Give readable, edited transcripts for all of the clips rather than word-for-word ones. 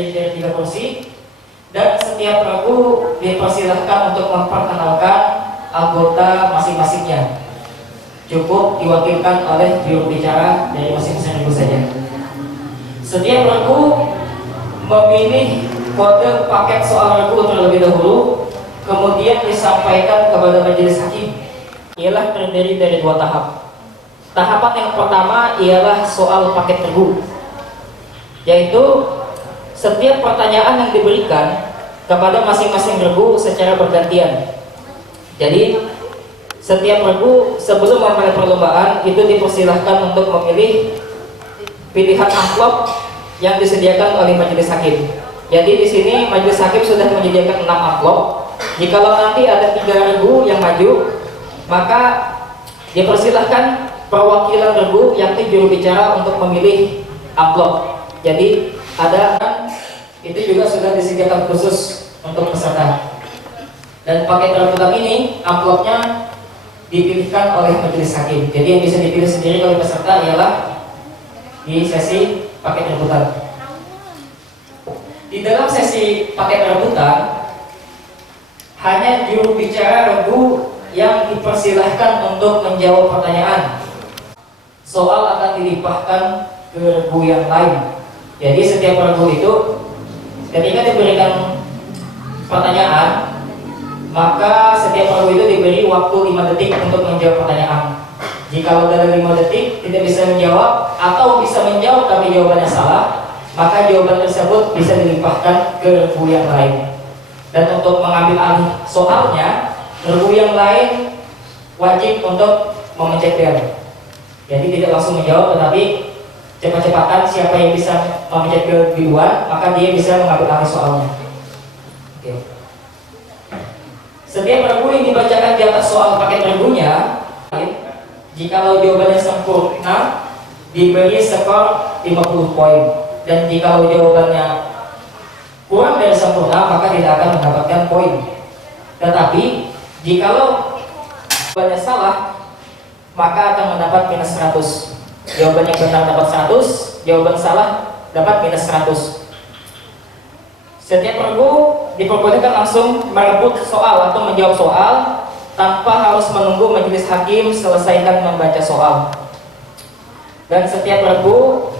terdiri dari 3 kursi, dan setiap regu dipersilahkan untuk memperkenalkan anggota masing-masingnya. Cukup diwakilkan oleh juru bicara dari masing-masing regu saja. Setiap regu memilih kode paket soal regu terlebih dahulu, kemudian disampaikan kepada majelis hakim. Ialah terdiri dari 2 tahap. Tahapan yang pertama ialah soal paket regu, yaitu setiap pertanyaan yang diberikan kepada masing-masing regu secara bergantian. Jadi setiap regu sebelum memulai perlombaan itu dipersilahkan untuk memilih pilihan amplop yang disediakan oleh majelis hakim. Jadi di sini majelis hakim sudah menyediakan 6 amplop. Jikalau nanti ada 3 regu yang maju, maka dipersilahkan perwakilan regu yakni juru bicara untuk memilih amplop. Jadi ada, itu juga sudah disediakan khusus untuk peserta. Dan paket rebutan ini amplopnya dipilihkan oleh majelis hakim. Jadi yang bisa dipilih sendiri oleh peserta ialah di sesi paket rebutan. Di dalam sesi paket rebutan hanya juru bicara regu yang dipersilahkan untuk menjawab pertanyaan. Soal akan dilimpahkan ke regu yang lain. Jadi setiap regu itu ketika diberikan pertanyaan, maka setiap regu itu diberi waktu 5 detik untuk menjawab pertanyaan. Jika dari 5 detik tidak bisa menjawab atau bisa menjawab tapi jawabannya salah, maka jawaban tersebut bisa dilimpahkan ke regu yang lain. Dan untuk mengambil alih soalnya, regu yang lain wajib untuk memencet bel. Jadi tidak langsung menjawab, tetapi cepat-cepatan siapa yang bisa memencet bel duluan, maka dia bisa mengambil alih soalnya. Oke. Setiap regu yang dibacakan di atas soal paket regunya, jikalau jawabannya sempurna, diberi skor 50 poin. Dan jikalau jawabannya kurang dari sempurna, maka tidak akan mendapatkan poin. Tetapi jikalau jawabannya salah, maka akan mendapat minus 100. Jawabannya benar dapat 100, jawaban salah dapat minus 100. Setiap regu diperbolehkan langsung merebut soal atau menjawab soal tanpa harus menunggu majelis hakim selesaikan membaca soal. Dan setiap regu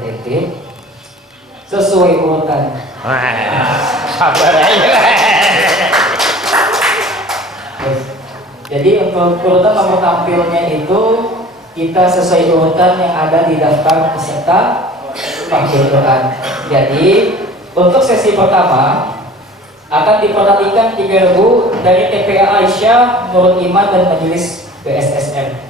kita sesuai urutan. Sabar aja. Jadi untuk urutan nomor tampilnya itu kita sesuai urutan yang ada di daftar peserta panggilan. Jadi untuk sesi pertama akan diperhatikan 3 regu dari TPA Aisyah, Nurul Iman dan Majelis BSSM.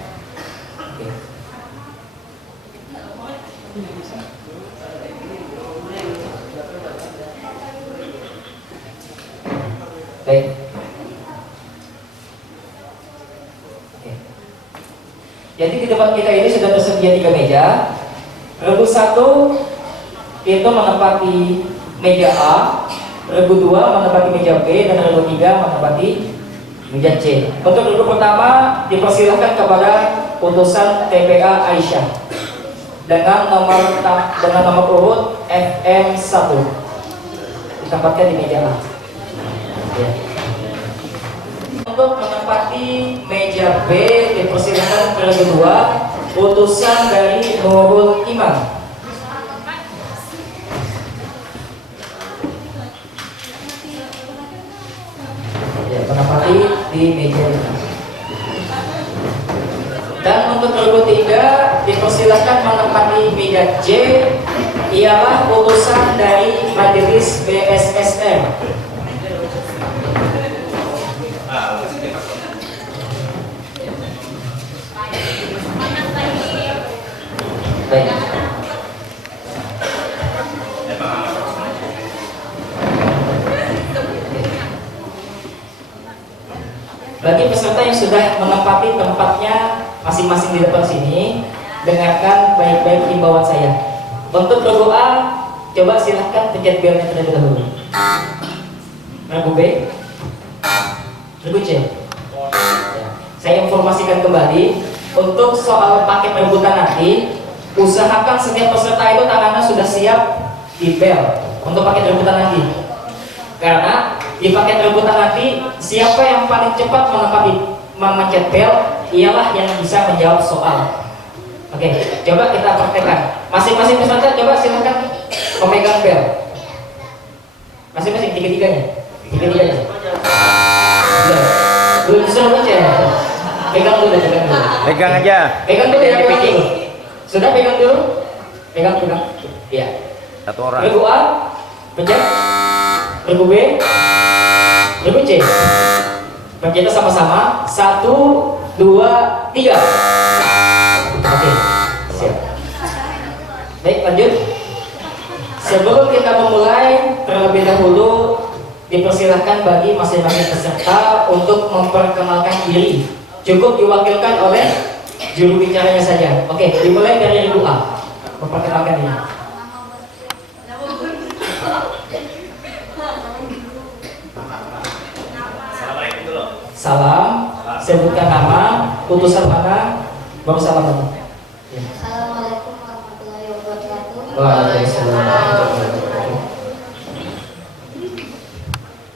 Baik. Jadi di depan kita ini sudah tersedia 3 meja. Regu 1 itu menempati meja A, regu 2 menempati meja B, dan regu 3 menempati meja C. Untuk regu pertama dipersilahkan kepada utusan TPA Aisyah dengan nomor urut FM1 ditempatkan di meja A. Untuk menempati meja B dipersilakan regu 2 utusan dari Nurul Iman. Ya, menempati di meja ini. Dan untuk regu 3 dipersilakan menempati meja J, ialah utusan dari Majelis BSSM. Baik. Bagi peserta yang sudah menempati tempatnya masing-masing di depan sini, dengarkan baik-baik himbauan saya. Untuk regu A, coba silahkan pencet belnya terlebih dahulu. Regu B, regu C. Saya informasikan kembali, untuk soal paket rebutan nanti, usahakan setiap peserta itu tangannya sudah siap di bel untuk paket rebutan nanti. Karena di paket rebutan nanti, siapa yang paling cepat memencet bel, ialah yang bisa menjawab soal. Oke, coba kita praktekkan. Masing-masing peserta coba silakan memegang bel. Masing-masing tiga-tiganya. Belum disuruh baca ya? Pegang dulu. Pegang aja. Pegang dulu ya, pegang dulu. Sudah pegang dulu? Pegang. Iya. Satu orang. Regu A, pencet. Regu B, regu C. Pencetnya sama-sama. 1, 2, 3. Oke, siap. Baik, lanjut. Sebelum kita memulai, terlebih dahulu dipersilahkan bagi masing-masing peserta untuk memperkenalkan diri. Cukup diwakilkan oleh juru bicaranya saja. Oke, dimulai dari Ibu A. Memperkenalkan diri. Salam, sebutkan nama, utusan mana, baru salam lagi. Ya. Assalamualaikum warahmatullahi wabarakatuh. Waalaikumsalam.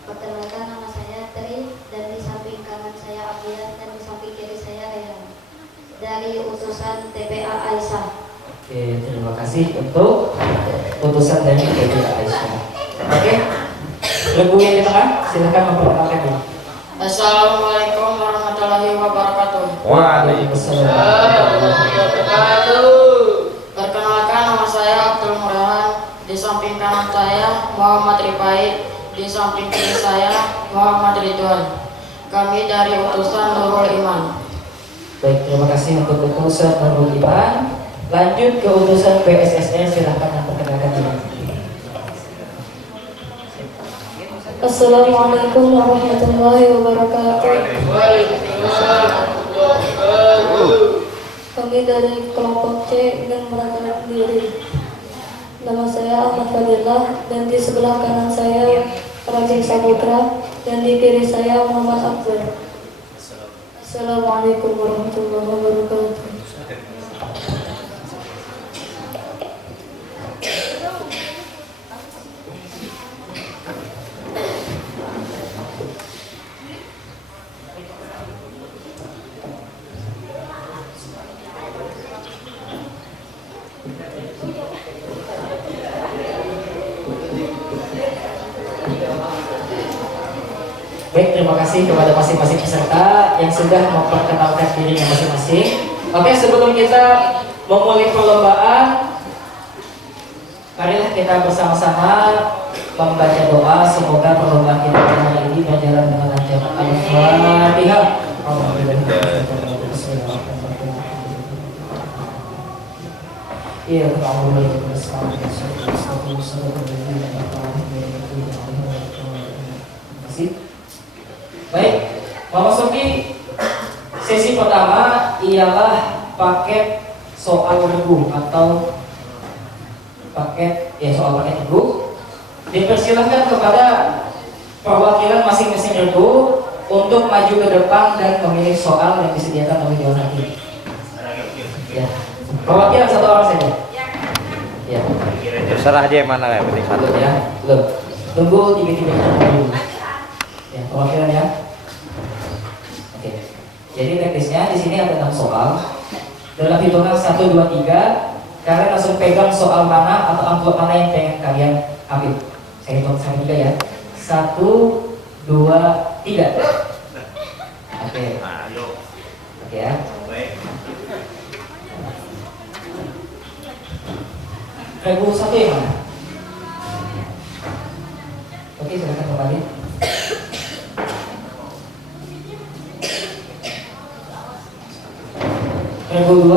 Perkenalkan, nama saya Tri dan di samping kanan saya Abian dan di samping kiri saya Rehan dari utusan TPA Aisyah. Oke, terima kasih untuk utusan dari TPA Aisyah. Oke, Regu yang di tengah, silahkan memperkenalkan diri. Assalamualaikum warahmatullahi wabarakatuh. Waalaikumsalam. Perkenalkan, nama saya Abdul Murahan. Di samping kanan saya Muhammad Rifai. Di samping kiri saya Muhammad Ridwan. Kami dari utusan Nurul Iman. Baik, terima kasih untuk utusan Nurul Iman. Lanjut ke utusan PSSN, silahkan memperkenalkan diri. Assalamualaikum warahmatullahi wabarakatuh. Kami dari kelompok C ingin memperkenalkan diri. Nama saya Ahmad Fadilah dan di sebelah kanan saya Raja Saputra dan di kiri saya Muhammad Akbar. Assalamualaikum warahmatullahi wabarakatuh. Baik, terima kasih kepada masing-masing peserta yang sudah memperkenalkan dirinya masing-masing. Oke, sebelum kita memulai perlombaan, marilah kita bersama-sama membaca doa. Semoga perlombaan kita hari ini berjalan dengan lancar. Al-Fatihah. Iya, baik, memasuki sesi pertama ialah paket soal regu atau soal paket regu. Dipersilahkan kepada perwakilan masing-masing regu untuk maju ke depan dan memilih soal yang disediakan oleh Dewan Hakim. Ya, perwakilan satu orang saja. Ya, Terserah aja yang mana, yang penting satu. ya, belum. Tunggu tiga-tiganya dulu. Ya, perwakilan ya. Oke. Jadi teknisnya di sini ada 6 soal. Dalam hitungan 1, 2, 3, kalian langsung pegang soal mana atau amplop mana yang pengen kalian ambil. Saya hitung sampai 3 ya. 1, 2, 3. Oke. Oke ya. Regu 1 yang mana? Oke, silakan kembali. Regu 2. Oke.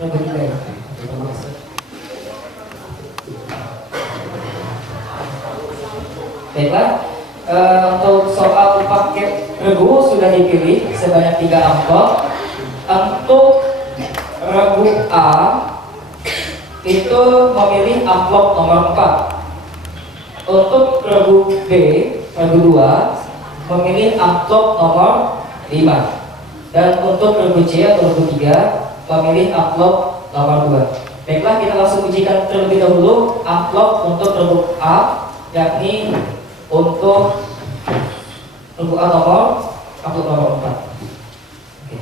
Regu 3 ya. Oke, terima kasih. Baiklah, untuk soal paket regu sudah dipilih sebanyak 3 amplop. Untuk regu A itu memilih amplop nomor 4. Untuk regu B, regu 2 memilih amplop nomor 5. Dan untuk regu C atau regu 3 memilih amplop nomor 2. Baiklah, kita langsung ujikan terlebih dahulu amplop untuk regu A, yakni untuk regu A nomor amplop nomor 4. Oke.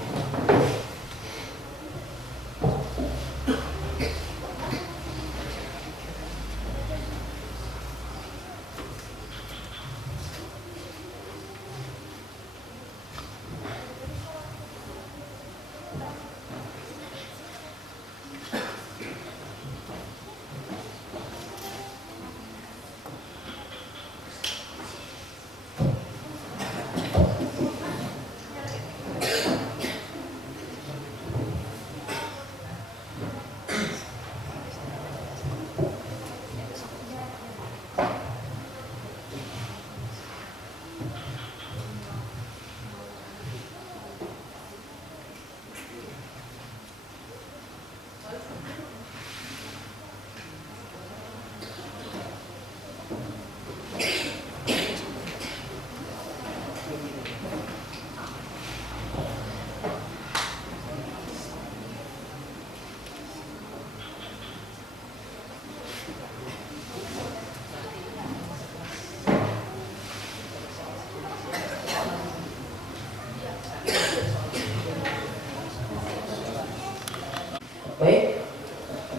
Baik,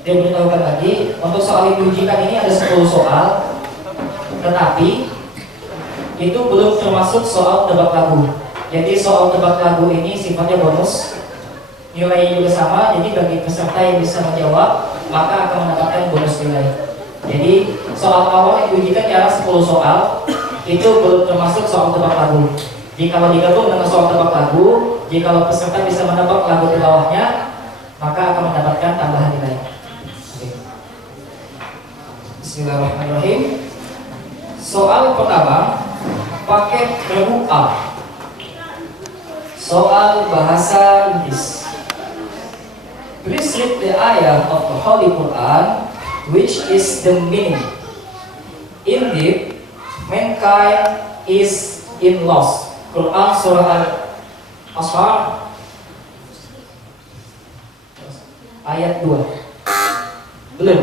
diberitahukan lagi untuk soal yang diujikan ini ada 10 soal, tetapi itu belum termasuk soal tebak lagu. Jadi soal tebak lagu ini sifatnya bonus, nilainya juga sama. Jadi bagi peserta yang bisa menjawab maka akan mendapatkan bonus nilai. Jadi soal awal yang diujikan ialah 10 soal, itu belum termasuk soal tebak lagu. Jika digabung dengan soal tebak lagu, jika peserta bisa menebak lagu di bawahnya, maka akan mendapatkan tambahan nilai. Oke. Bismillahirrahmanirrahim. Soal pertama, paket regu A. Soal bahasa Inggris. Please read the ayah of the Holy Quran, which is the meaning. Indeed, mankind is in loss. Quran surah Al-Asr ayat 2. Belum.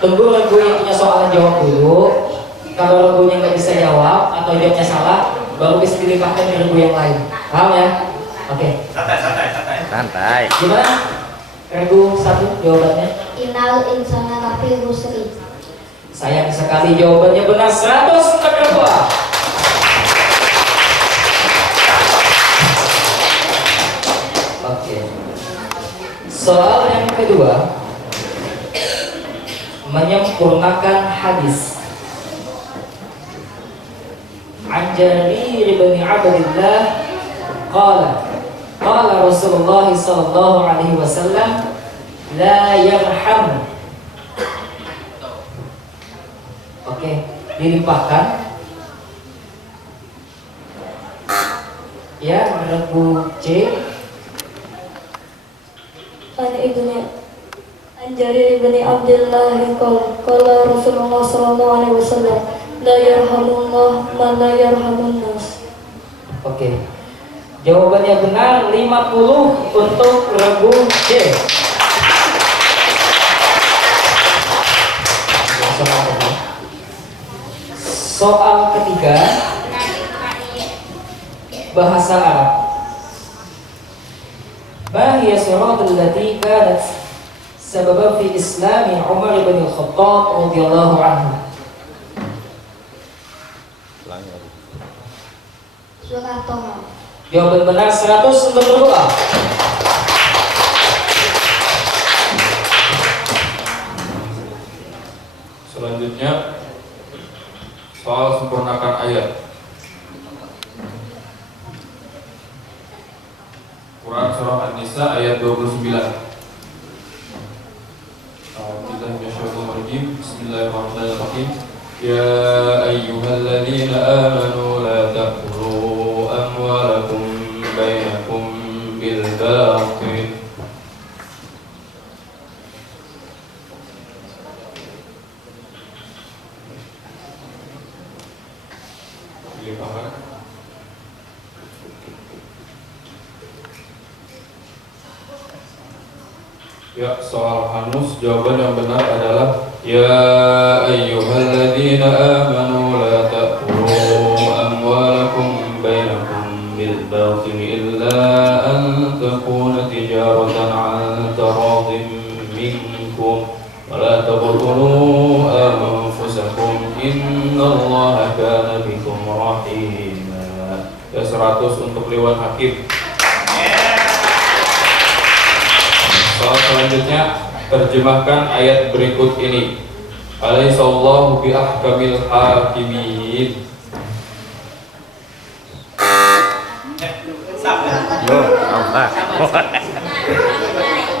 Tunggu regu yang punya soalan jawab dulu. Kalau regunya nggak bisa jawab atau jawabnya salah, baru bisa dilimpahkan ke regu yang lain. Paham ya? Oke. Santai. Gimana? Regu 1 jawabannya? Innal insana lafi khusr. Sayang sekali jawabannya benar 100 untuk regu A. Oke. Soal yang kedua, menyempurnakan hadis. An Jarir bin Abdullah qala Rasulullah sallallahu alaihi wasallam la yarham. Oke, dilimpahkan. Ya, regu C. An Jarir bin Abdullah qala Rasulullah sallallahu alaihi wasallam la yarhamullah man la yarhamun nas. Oke. Jawabannya benar 50 untuk regu C. Soal ketiga, bahasa Arab. Ma hiya suratul lati kanat sababan fi islami Umar bin Khattab radhiyallahu anhu. Surah Toha. Jawaban benar 100 untuk regu A. Selanjutnya soal sempurnakan ayat. Quran surah An-Nisa ayat 29. Bismillahirrahmanirrahim. Ya ayyuhalladzina amanu la ta'kulu amwalakum bainakum bil batil. Ya, soal hanus jawaban yang benar adalah ya ayyuhalladzina amanu la ta'kulu amwalakum bainakum bil batil illa an takuna tijaratan an taradin minkum wa la taqtulu anfusakum innallaha kana bikum rahima. Ya 100 untuk Liwan Hakim. Soal selanjutnya, terjemahkan ayat berikut ini. Alaihissallahu bi ahkamil hakimin. Loh, apa?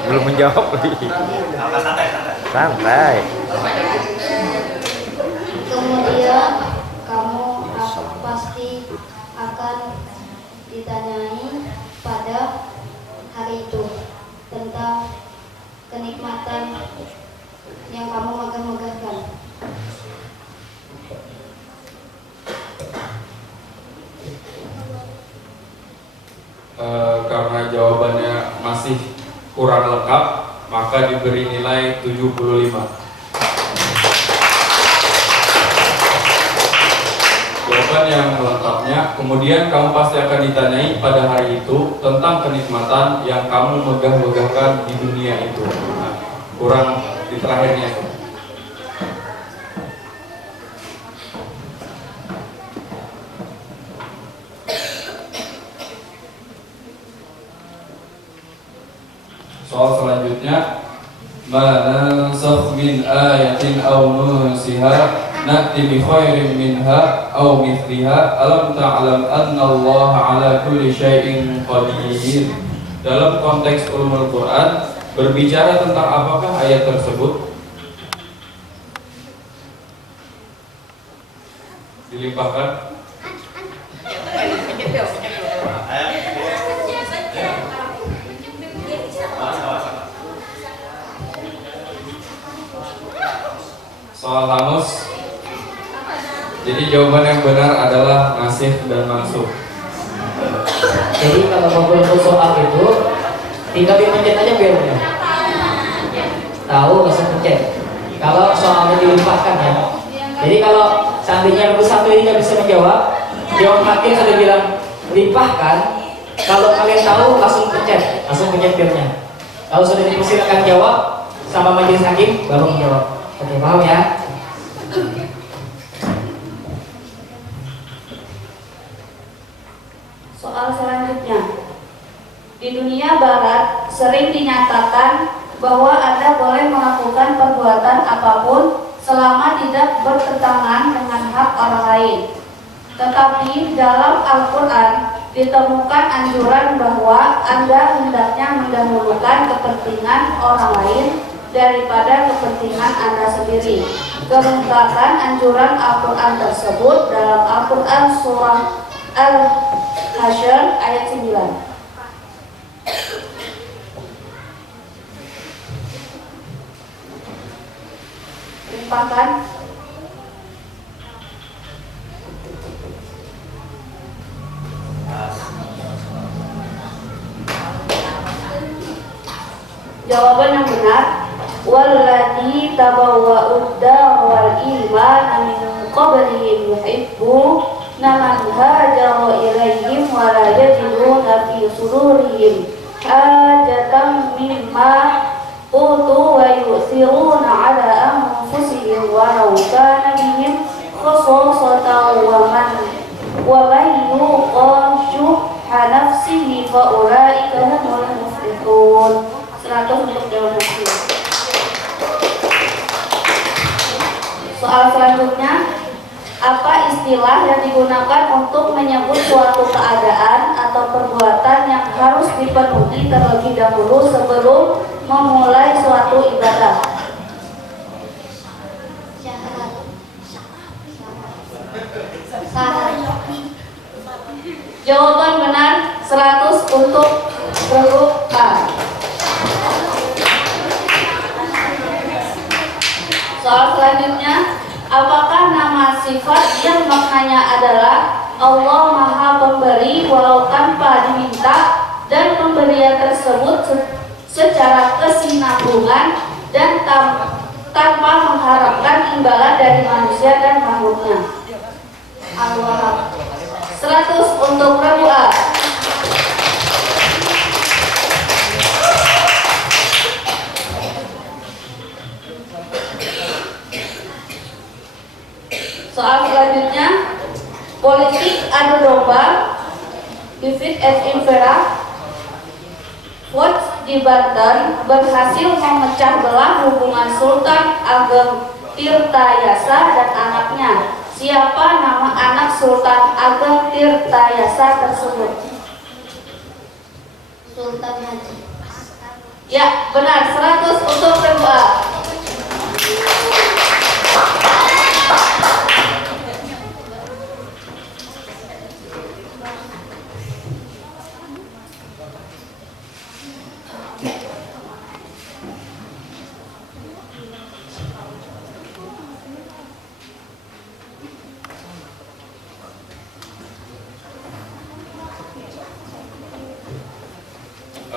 Belum menjawab lagi. Santai. Kemudian kamu pasti akan ditanyai pada hari itu tentang kenikmatan yang kamu megah-megahkan. Karena jawabannya masih kurang lengkap, maka diberi nilai 75. Jawaban yang lengkapnya, kemudian kamu pasti akan ditanyai pada hari itu tentang kenikmatan yang kamu megah-megahkan di dunia itu. Nah, kurang di terakhirnya itu. Soal selanjutnya, ma nansakh min ayatin aw nunsiha na'ti bi khairin minha aw mithliha alam ta'lam anna Allah 'ala kulli syai'in qadir. Dalam konteks ulumul Quran berbicara tentang apakah ayat tersebut? Dilimpahkan. Soal hangus. Jadi jawaban yang benar adalah nasih dan mansub. Jadi kalau mau untuk soal itu tinggal dipencet aja belnya. Tahu langsung pencet. Kalau soalnya dilimpahkan ya. Jadi kalau seandainya yang satu ini nggak bisa menjawab, jawab hakim sudah bilang limpahkan. Kalau kalian tahu langsung pencet belnya. Kalau sudah dipersilakan jawab sama majelis hakim baru menjawab. Oke, paham ya? Soal selanjutnya. Di dunia barat sering dinyatakan bahwa Anda boleh melakukan perbuatan apapun selama tidak bertentangan dengan hak orang lain. Tetapi dalam Al-Quran ditemukan anjuran bahwa Anda hendaknya mendahulukan kepentingan orang lain daripada kepentingan Anda sendiri. Kemukakan anjuran Al-Quran tersebut dalam Al-Quran surah Al-Hasyr ayat 9. Limpahkan. Jawaban yang benar, walladzi tabawwa'ud dar wal iman min qablihim yuhibbuna man hajara ilaihim wa la yajiduna fi sudurihim hajatan mimma utu wa yusiruna ala anfusihim walau kana bihim khasasatan wa man yuqa syuhha nafsihi fa ulaika humul muflihun. 100 untuk jawaban hakim. Soal selanjutnya, apa istilah yang digunakan untuk menyebut suatu keadaan atau perbuatan yang harus dipenuhi terlebih dahulu sebelum memulai suatu ibadah? Jawaban benar 100 untuk huruf A. Soal selanjutnya, apakah nama sifat yang maknanya adalah Allah Maha Pemberi walau tanpa diminta dan pemberian tersebut secara kesinambungan dan tanpa mengharapkan imbalan dari manusia dan makhluknya. Al-Wahhab. 100 untuk Rabu'ah. Soal selanjutnya, politik adu domba, David et Invera, Watts di Banten berhasil memecah belah hubungan Sultan Ageng Tirtayasa dan anaknya. Siapa nama anak Sultan Ageng Tirtayasa tersebut? Sultan Haji. Ya, benar. 100 untuk Rabu'ah.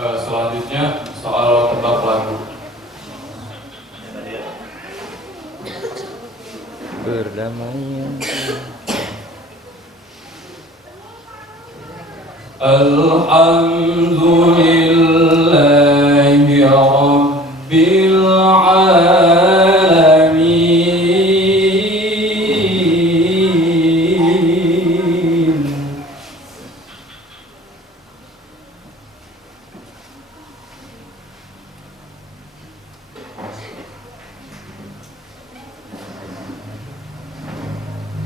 Selanjutnya soal tebak lagu. Berdamaian. Alhamdulillahi Rabbil Alamin.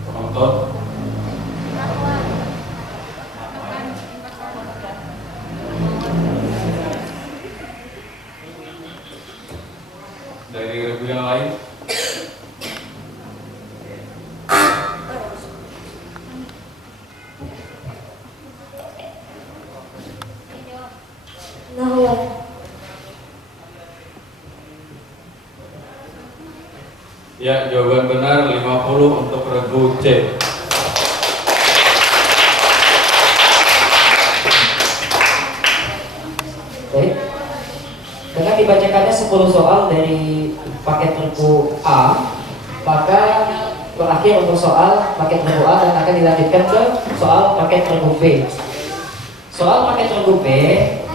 Penonton. Dari review yang lain. Nahwan. Ya, jawaban benar 50 untuk regu C. Baik. Dengan dibacakannya 10 soal dari paket regu A, maka berakhir untuk soal paket regu A dan akan dilanjutkan ke soal paket regu B. Soal paket regu B,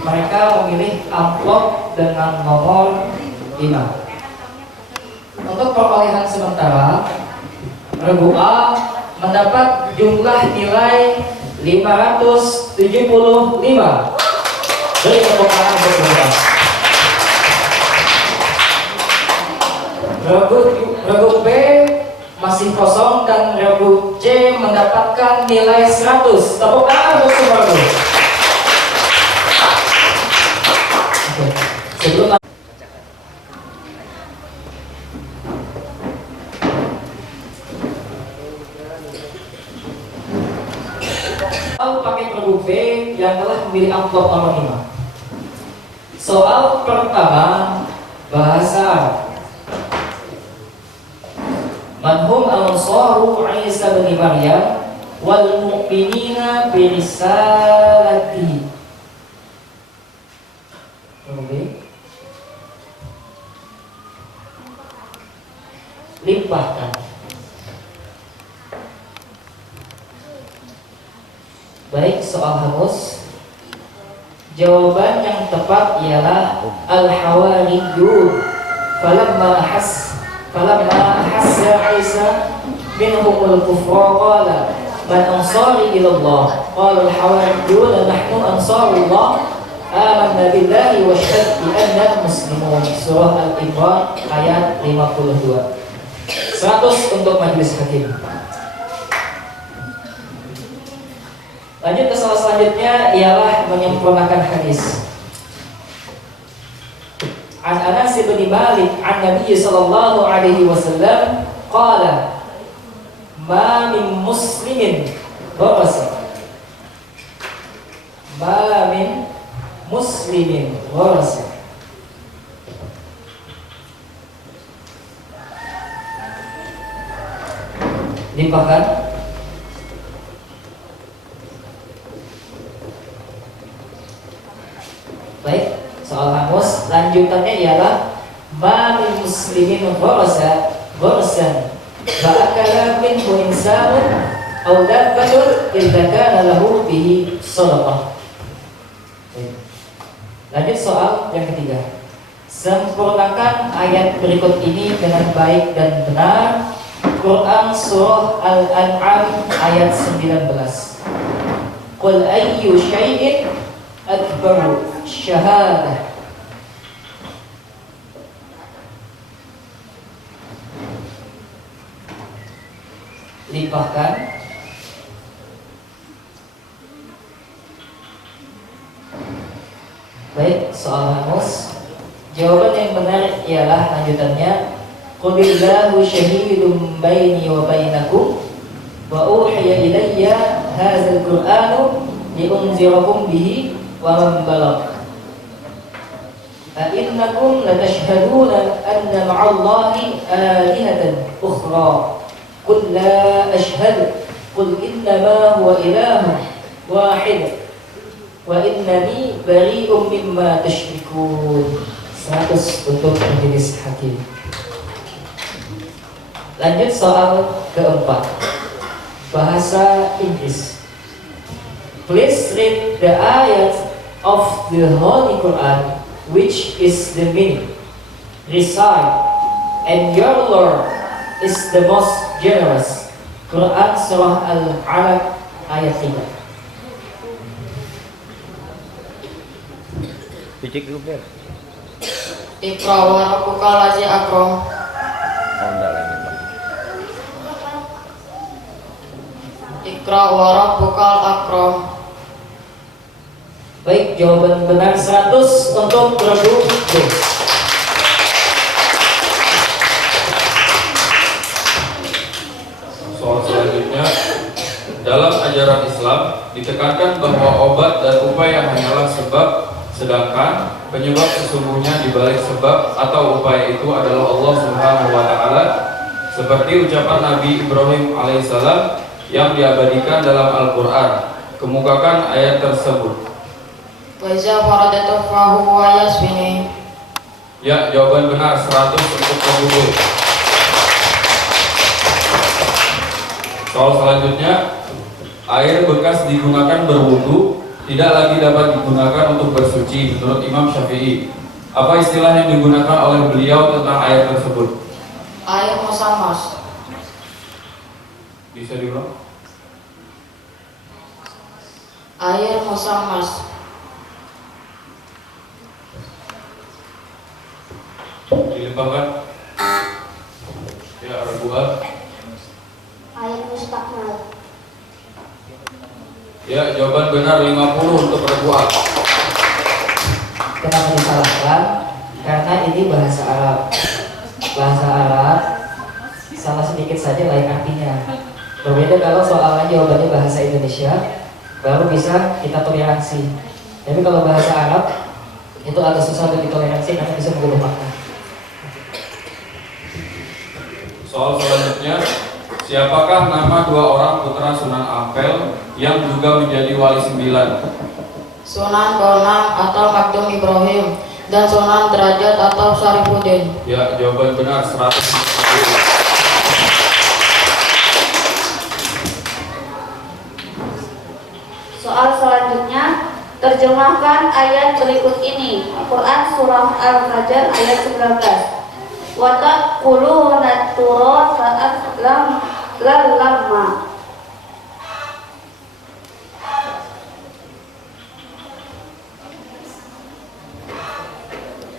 mereka memilih amplop dengan nomor 5. Untuk perolehan sementara, regu A mendapat jumlah nilai 575. Beri tepuk tangan untuk regu A. Regu B masih kosong dan regu C mendapatkan nilai 100. Tepuk tangan untuk semua regu. Oke. Sebelum paket regu B yang telah memilih amplop nomor 5. Soal pertama, bahasa Arab. Manhum al-ansaru Isa bin Maryam wal mu'minina bi risalati. Limpahkan. Baik, soal hangus. Jawaban yang tepat ialah al-hawariyun. Falamma hassa Isa minhumul kufra qala man ansari ila Allah qala al-hawariyun nahnu ansarullah amanna billahi wa syahid bi anna muslimun. Surah Al-Imran ayat 52. 100 untuk majelis hakim. Lanjut ke soal selanjutnya ialah menyempurnakan hadis. An Anas bin Malik an Nabi sallallahu alaihi wasallam qala ma min muslimin gharasa ma min muslimin gharasa limpahkan. Baik, soal hangus. Lanjutannya ialah ma min muslimin gharasan ba'akala minhu insanun aw dabbatun illa kana lahu bihi shadaqah. Lanjut soal yang ketiga. Sempurnakan ayat berikut ini dengan baik dan benar. Quran surah Al-An'am ayat 19. Qul ayyu syai'in akbaru syahadah. Limpahkan. Baik, soal hangus. Jawaban yang benar ialah lanjutannya. Qulillahu syahidun baini wa bainakum wa uhiya ilayya hadzal qur'anu liunzirakum bihi wa man balagh. A innakum latashhaduna anna ma'allahi alihatan ukhra. Qul la ashhadu qul innama huwa ilahun wahid wa innani bari'un mimma tusyrikun. 100 untuk majelis hakim. Lanjut soal keempat, bahasa Inggris. Please read the ayat of the Holy Quran, which is the meaning. Recite, and your Lord is the most generous. Quran surah Al-Alaq ayat 3. Cek dulu biar. Iqra wa rabbukal ladzi akram. Oh, enggak lagi, Pak. Iqra wa rabbukal akram. Baik, jawaban benar 100 untuk produk B. Soal selanjutnya, dalam ajaran Islam ditekankan bahwa obat dan upaya hanyalah sebab, sedangkan penyebab sesungguhnya di balik sebab atau upaya itu adalah Allah Subhanahu wa taala, seperti ucapan Nabi Ibrahim alaihissalam yang diabadikan dalam Al-Qur'an. Kemukakan ayat tersebut. Wa iza faradatu fa huwa yasbini. Ya, jawaban benar 100 untuk pembunuh. Soal selanjutnya, air bekas digunakan berwudu tidak lagi dapat digunakan untuk bersuci menurut Imam Syafi'i. Apa istilah yang digunakan oleh beliau tentang air tersebut? Air musammas. Bisa diulang? Air musammas. Dilimpahkan. Ya, Rabu'ah. Air mustakmal. Ya, jawaban benar 50 untuk Rabu'ah. Kenapa disalahkan? Karena ini bahasa Arab. Bahasa Arab salah sedikit saja lain artinya. Berbeda kalau soalnya jawabannya bahasa Indonesia, baru bisa kita toleransi. Tapi kalau bahasa Arab itu agak susah untuk ditoleransi karena bisa mengubah makna. Soal selanjutnya, siapakah nama dua orang putra Sunan Ampel yang juga menjadi wali 9? Sunan Bonang atau Makdum Ibrahim dan Sunan Derajat atau Syarifuddin. Ya, jawaban benar 100. Soal selanjutnya, terjemahkan ayat berikut ini. Al-Quran surah Al-Fajr ayat 19. Wa ta'kuluna turasa lamma.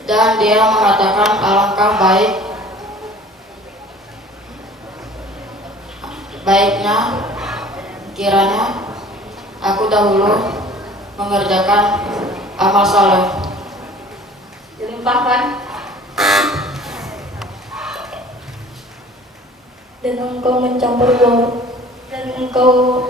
Dan dia mengatakan alangkah baiknya kiranya aku dahulu mengerjakan amal saleh. Dilimpahkan. Dan engkau mencampur bau, dan engkau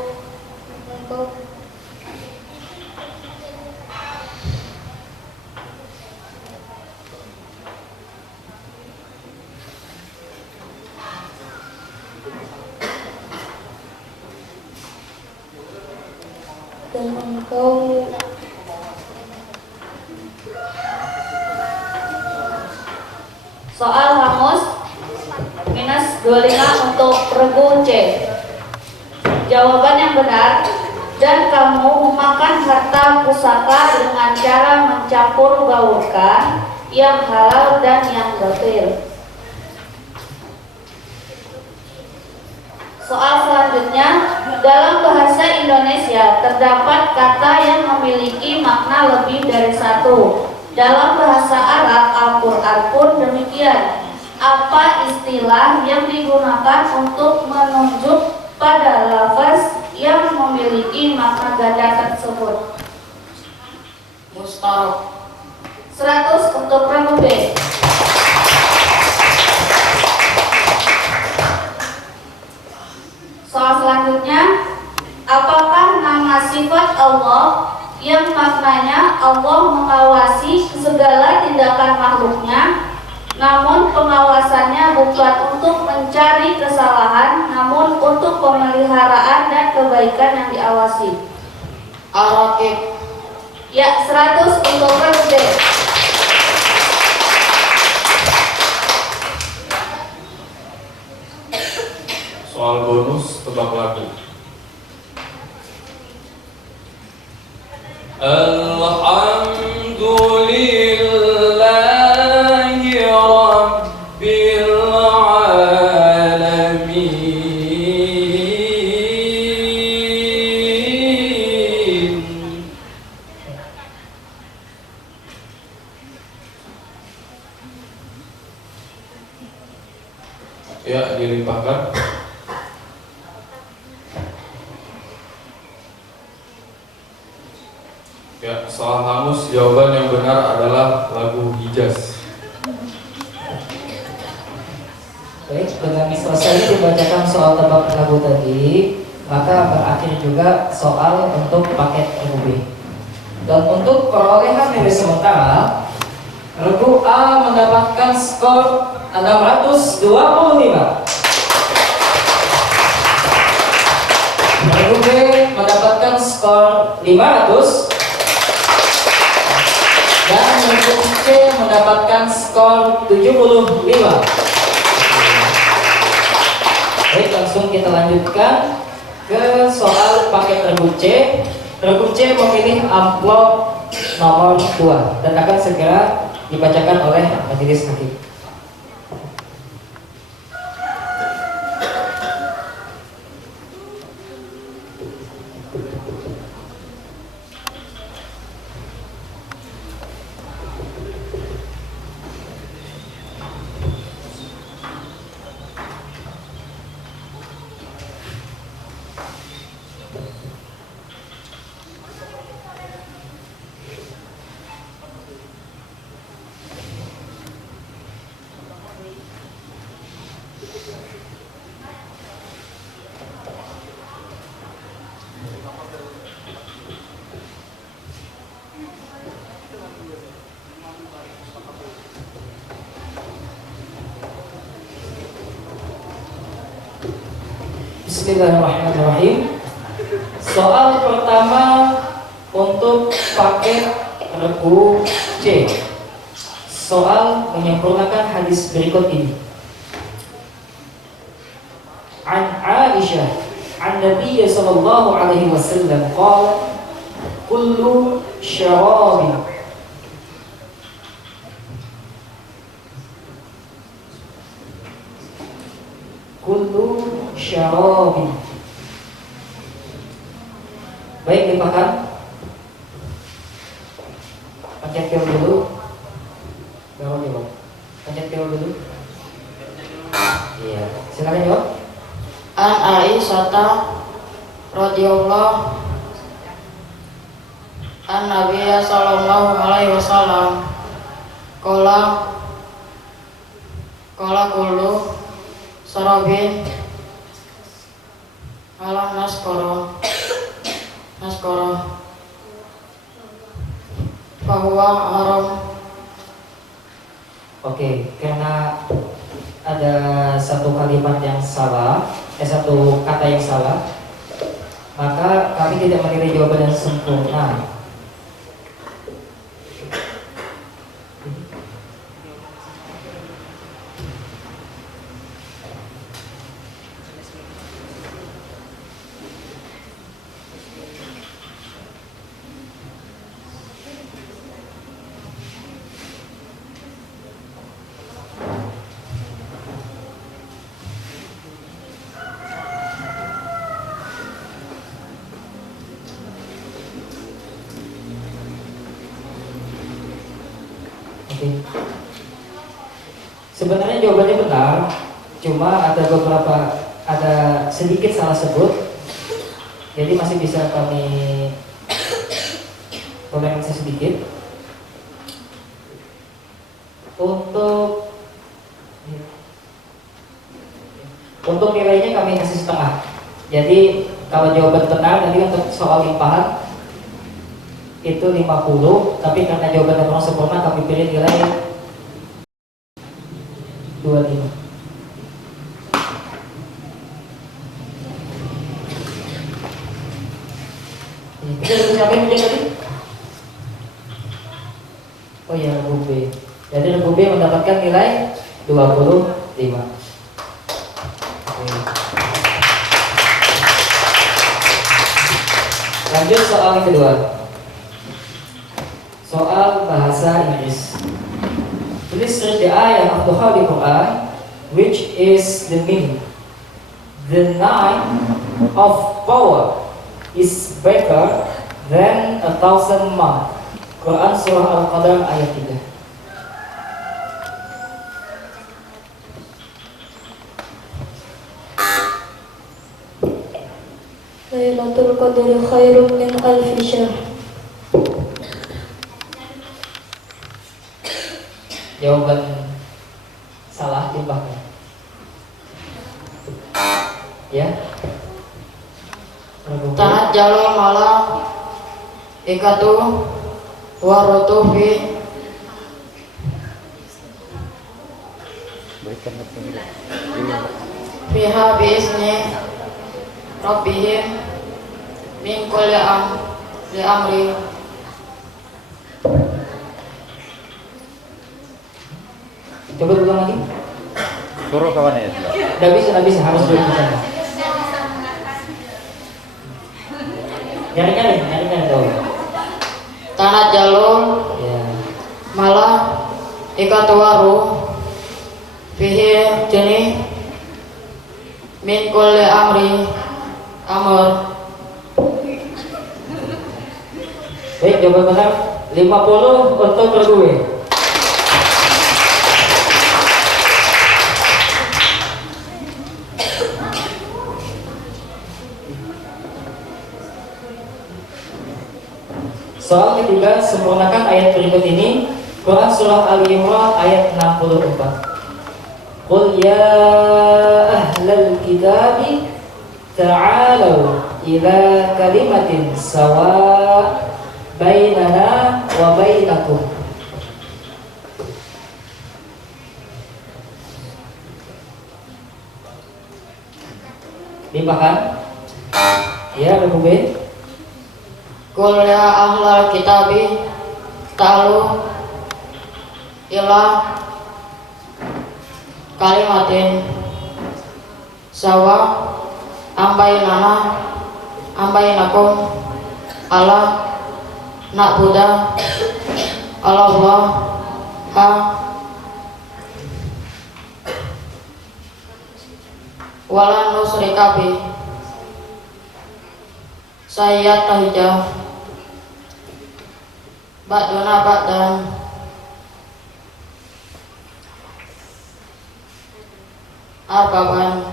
Soal hangus minus 25 untuk regu C. Jawaban yang benar, dan kamu memakan harta pusaka dengan cara mencampur baurkan yang halal dan yang batil. Soal selanjutnya, dalam bahasa Indonesia terdapat kata yang memiliki makna lebih dari satu. Dalam bahasa Arab Al-Quran pun demikian. Apa istilah yang digunakan untuk menunjuk pada lafaz yang memiliki makna ganda tersebut? Mustarok. 100 untuk regu B. Soal selanjutnya, apakah nama sifat Allah yang maknanya Allah mengawasi segala tindakan makhluknya, namun pengawasannya bukan untuk mencari kesalahan, namun untuk pemeliharaan dan kebaikan yang diawasi? Ar-Raqib. Ya, 100 untuk regu B. Soal bonus tebak lagu. Alhamdulillahi Rabbil Alamin. Ya, dilimpahkan. Ya, soal hangus jawaban yang benar adalah lagu Hijaz. Baik, dengan selesai dibacakan soal tebak lagu tadi, maka berakhir juga soal untuk paket regu B. Dan untuk perolehan nilai sementara, regu A mendapatkan skor 625. Regu B mendapatkan skor 500. Dan regu C mendapatkan skor 75. Baik, langsung kita lanjutkan ke soal paket regu C. Regu C memilih amplop nomor 2 dan akan segera dibacakan oleh majelis hakim. Bismillahirrahmanirrahim. Soal pertama untuk paket regu C. Soal menyempurnakan hadis berikut ini. An Aisyah an Nabi sallallahu alaihi wasallam qala kullu syarabin syarabin. Baik, dipaham? Pencet pil dulu. Baru jawab. Pencet pil dulu. Iya, silakan jawab. An Aisyah radhiyallahu an Nabi sallallahu alaihi wasallam qala kullu sarabin ala naskoro bahwa haram. Oke, karena ada satu kalimat yang salah, satu kata yang salah, maka kami tidak menilai jawaban yang sempurna. Oke. Sebenarnya jawabannya benar, cuma ada sedikit salah sebut. Jadi masih bisa kami koreksi sedikit. Untuk nilainya kami kasih setengah. Jadi kalau jawaban benar nanti untuk soal limpahan itu 50, tapi karena jawabannya kurang sempurna kami pilih nilai 25. Kita sudah siapa yang tadi? Oh ya, Regu B. Jadi Regu B mendapatkan nilai 25. Lanjut soal yang kedua. Soal bahasa Inggris. Please read the ayah of the Holy Quran, which is the meaning. The night of power is better than 1,000 months. Quran Surah Al-Qadar ayat 3. Lailatul Qadri khairun min alfi syahr. Jawaban salah timbangnya. Ya. Tanat jalur malam ikatu warutu fi Berikan petunjuk. fiha biizni rabbihim min kulli amri. Coba ulang lagi. Suruh kawan ya. Nggak bisa harus dulu di sana. Nyari tahu. Tanat jalur Ya. malah ikatu waru fihi jenih min kulli amr. Baik, jawaban benar 50 untuk berdua. Soal ketiga, sempurnakan ayat berikut ini. Quran Surah Al-Imran ayat 64. Qul ya ahlal kitabi ta'alau ila kalimatin sawa bainana wa bainakum. Limpahkan. Ya, Ibu B. Qul ya ahlal kitabi ta'alu ila kalimatin sawa ambainakum ala na'budah Allah wala nusrika bi sayyat tahijah ba'duna ba'dan arbaban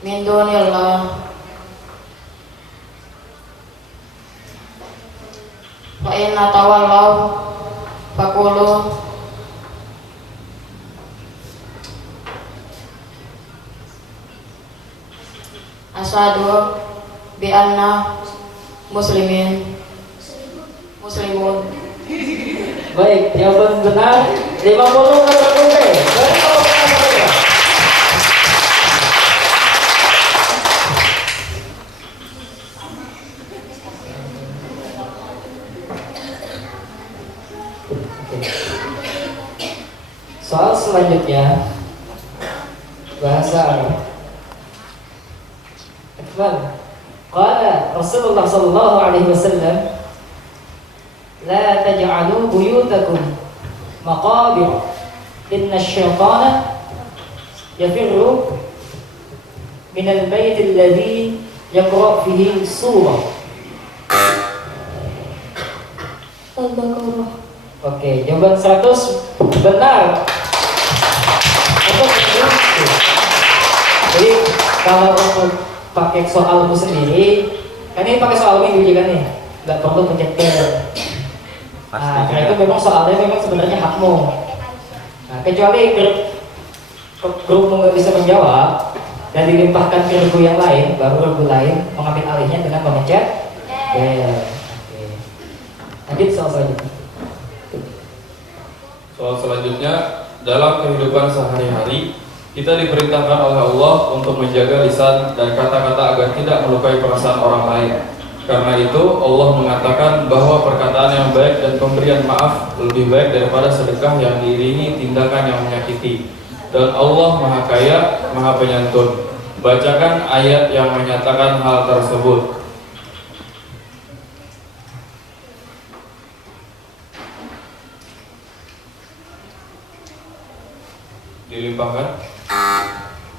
min dunillah fa inna tawallaw faqulu asyhadu bi anna muslimun. Baik, jawaban benar 50 untuk Ibu B. Soal selanjutnya bahasa Arab. Qala Rasulullah sallallahu alaihi wasallam la taj'alu buyutakum maqabir inna asy-syaitana yafirru min al-bayt alladhi yaqra fihi surah Al-Baqarah. Oke, jawaban 100 benar. Jadi kalau untuk pakai soal itu sendiri, kan ini pakai soal minggu juga nih, nggak perlu pencet tel. Nah, karena itu memang soalnya memang sebenarnya hakmu. Nah, kecuali grup nggak bisa menjawab dan dilimpahkan ke regu yang lain, baru regu lain mengambil alihnya dengan memencet tel. Oke. Lanjut soal selanjutnya. Soal selanjutnya, dalam kehidupan sehari-hari kita diperintahkan oleh Allah untuk menjaga lisan dan kata-kata agar tidak melukai perasaan orang lain. Karena itu Allah mengatakan bahwa perkataan yang baik dan pemberian maaf lebih baik daripada sedekah yang diiringi tindakan yang menyakiti. Dan Allah Maha Kaya, Maha Penyantun. Bacakan ayat yang menyatakan hal tersebut. Dilimpahkan.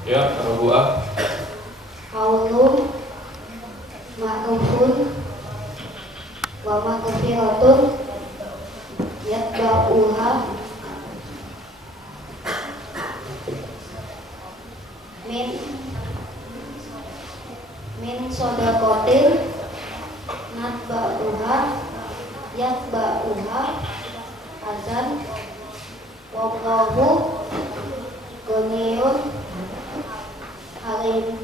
Ya, Rabu A. Qaulun ma'rufun wa maghfiratun yatba'uha min shadaqatin natba'uha yatba'uha azan wallahu ghaniyun halim.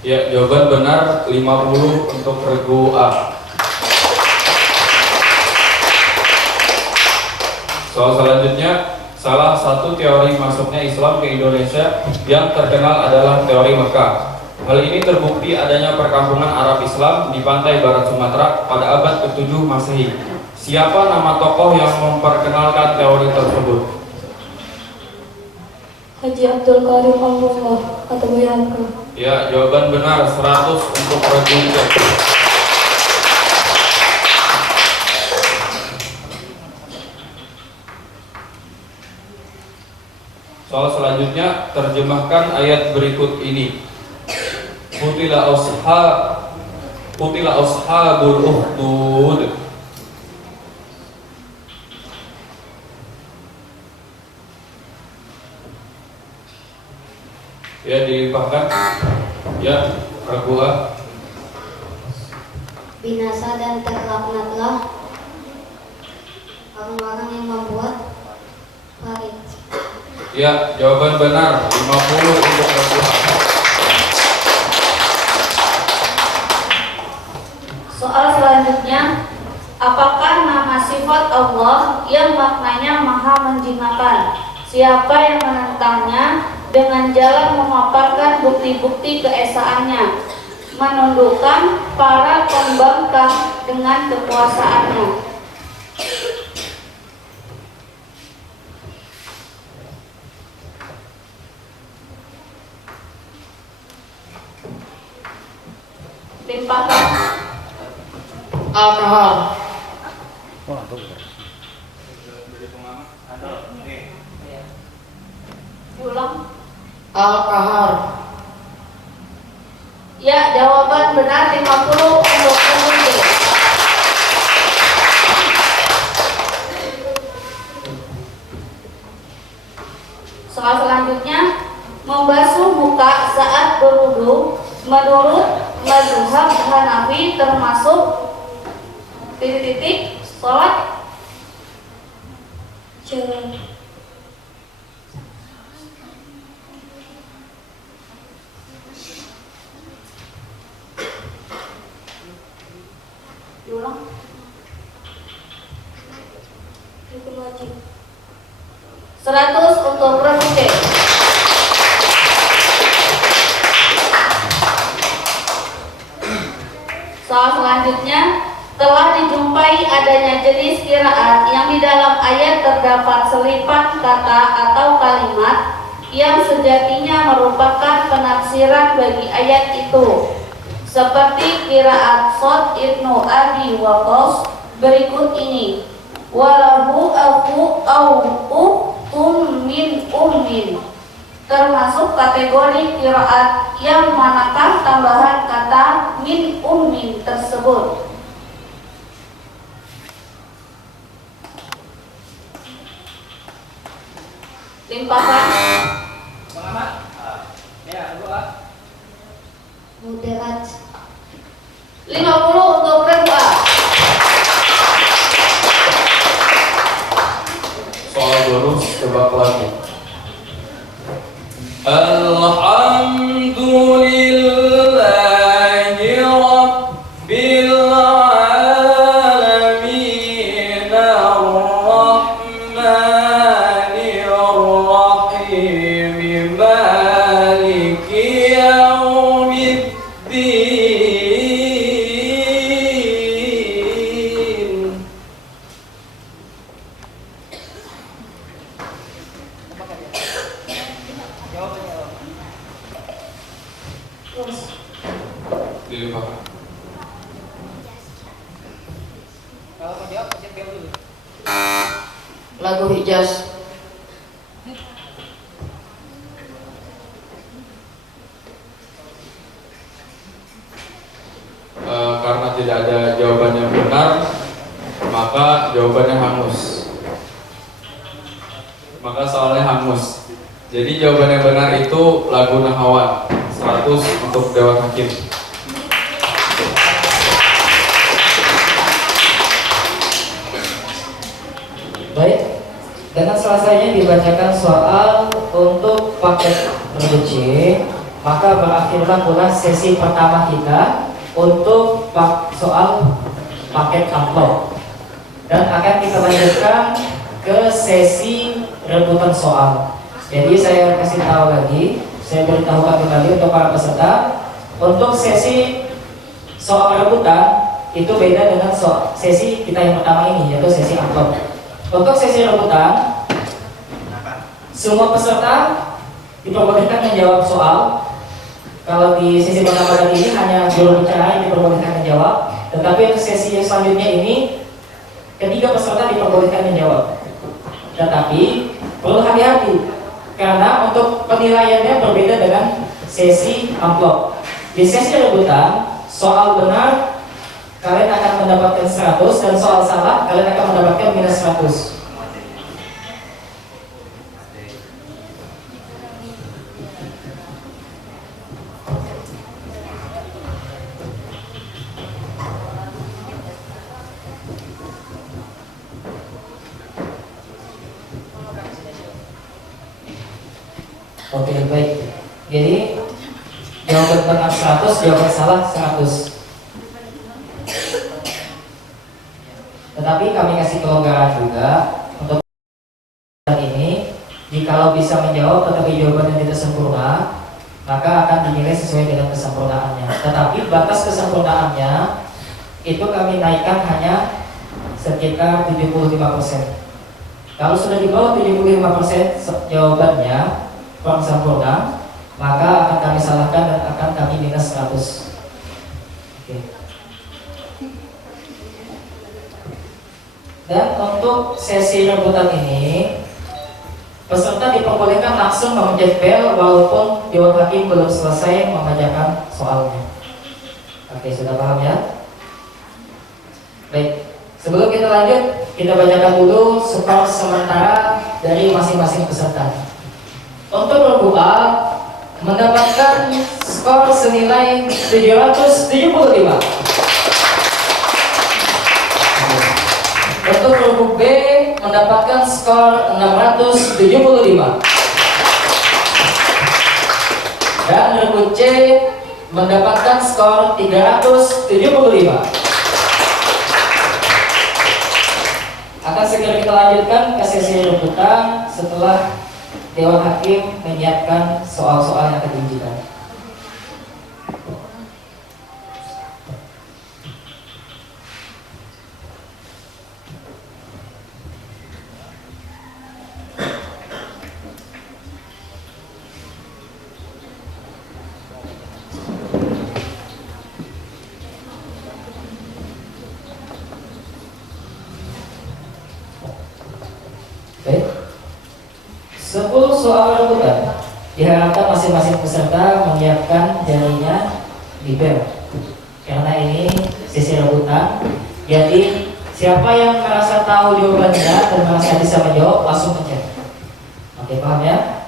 Ya, jawaban benar 50 untuk regu A. Soal selanjutnya, salah satu teori masuknya Islam ke Indonesia yang terkenal adalah teori Mekah. Hal ini terbukti adanya perkampungan Arab Islam di pantai barat Sumatera pada abad ke-7 Masehi. Siapa nama tokoh yang memperkenalkan teori tersebut? Haji Abdul Karim Abdullah atau Wiranto. Ya, jawaban benar 100 untuk regu C. Soal selanjutnya, terjemahkan ayat berikut ini. Qutila ashabul ukhdud. Ya, dilimpahkan. Ya, Rabu A. Binasa dan terlaknatlah orang-orang yang membuat parit. Ya, jawaban benar 50 untuk Rabu A. Soal selanjutnya, apakah nama sifat Allah yang maknanya maha menjinakkan? Siapa yang menentangnya dengan jalan memaparkan bukti-bukti keesaannya, menundukkan para pembangkang dengan kekuasaannya? Limpahkan. Al-Kahar. Oh, itu benar. Diulang. Al-Kahar. Ya, jawaban benar 50 untuk pengunjung. Soal selanjutnya, membasuh muka saat berwudu menurut mazhab Hanafi termasuk titik-titik sholat. Jalan. Diulang. Hukum wajib. 100 untuk revisi. Soal selanjutnya, telah dijumpai adanya jenis qiraat yang di dalam ayat terdapat selipan kata atau kalimat yang sejatinya merupakan penafsiran bagi ayat itu, seperti qiraat Shad Ibnu Abi Waqqas berikut ini: walahu aku au uktum min ummin termasuk kategori qiraat yang manakah tambahan kata min ummin tersebut? Limpahkan. Mudarat. 50 untuk Ridwan. Soal bonus tebak lagu. Alhamdulillahi Rabbil Alamin Ar-Rahmanir Rahim Maliki Yaumiddin. Dilimpahkan. Kalau mau jawab, pencet bel dulu. Lagu Hijaz. Karena tidak ada jawaban yang benar, maka jawabannya hangus. Maka soalnya hangus. Jadi jawaban yang benar itu lagu Nahawan 100 untuk Dewan Hakim. Baik, dengan selesainya dibacakan soal untuk paket produk C, maka berakhirlah pula sesi pertama kita untuk soal paket amplop, dan akan kita lanjutkan ke sesi rebutan soal. Jadi saya kasih tahu lagi, saya beritahukan kembali untuk para peserta, untuk sesi soal rebutan itu beda dengan sesi kita yang pertama ini, yaitu sesi amplop. Untuk sesi rebutan, semua peserta diperbolehkan menjawab soal. Kalau di sesi pertama tadi ini hanya juru bicara yang diperbolehkan menjawab, tetapi untuk sesi selanjutnya ini ketiga peserta diperbolehkan menjawab. Tetapi perlu hati-hati karena untuk penilaiannya berbeda dengan sesi amplop. Di sesi rebutan, soal benar kalian akan mendapatkan 100 dan soal salah kalian akan mendapatkan minus 100. Oke, baik. Jadi jawaban benar 100, jawaban salah 100. Tetapi kami kasih kelonggaran juga untuk ini, jikalau bisa menjawab tetapi jawabannya tidak sempurna, maka akan dinilai sesuai dengan kesempurnaannya. Tetapi batas kesempurnaannya itu kami naikkan hanya sekitar 75%. Kalau sudah di bawah 75% jawabannya kurang sempurna, maka akan kami salahkan dan akan kami minus 100. Oke. Dan untuk sesi rebutan ini, peserta diperbolehkan langsung memencet bel walaupun Dewan Hakim belum selesai membacakan soalnya. Oke, sudah paham ya? Baik, sebelum kita lanjut, kita bacakan dulu skor sementara dari masing-masing peserta. Untuk grup A mendapatkan skor senilai 775. Untuk grup B mendapatkan skor 675. Dan grup C mendapatkan skor 375. Akan segera kita lanjutkan ke sesi rebutan setelah Dewan Hakim menyiapkan soal-soal yang akan diujikan. Baik. 10 soal rebutan. Diharapkan masing-masing peserta menyiapkan jarinya di bel, karena ini sesi rebutan. Jadi siapa yang merasa tahu jawabannya dan merasa bisa menjawab langsung mencet. Oke, paham ya?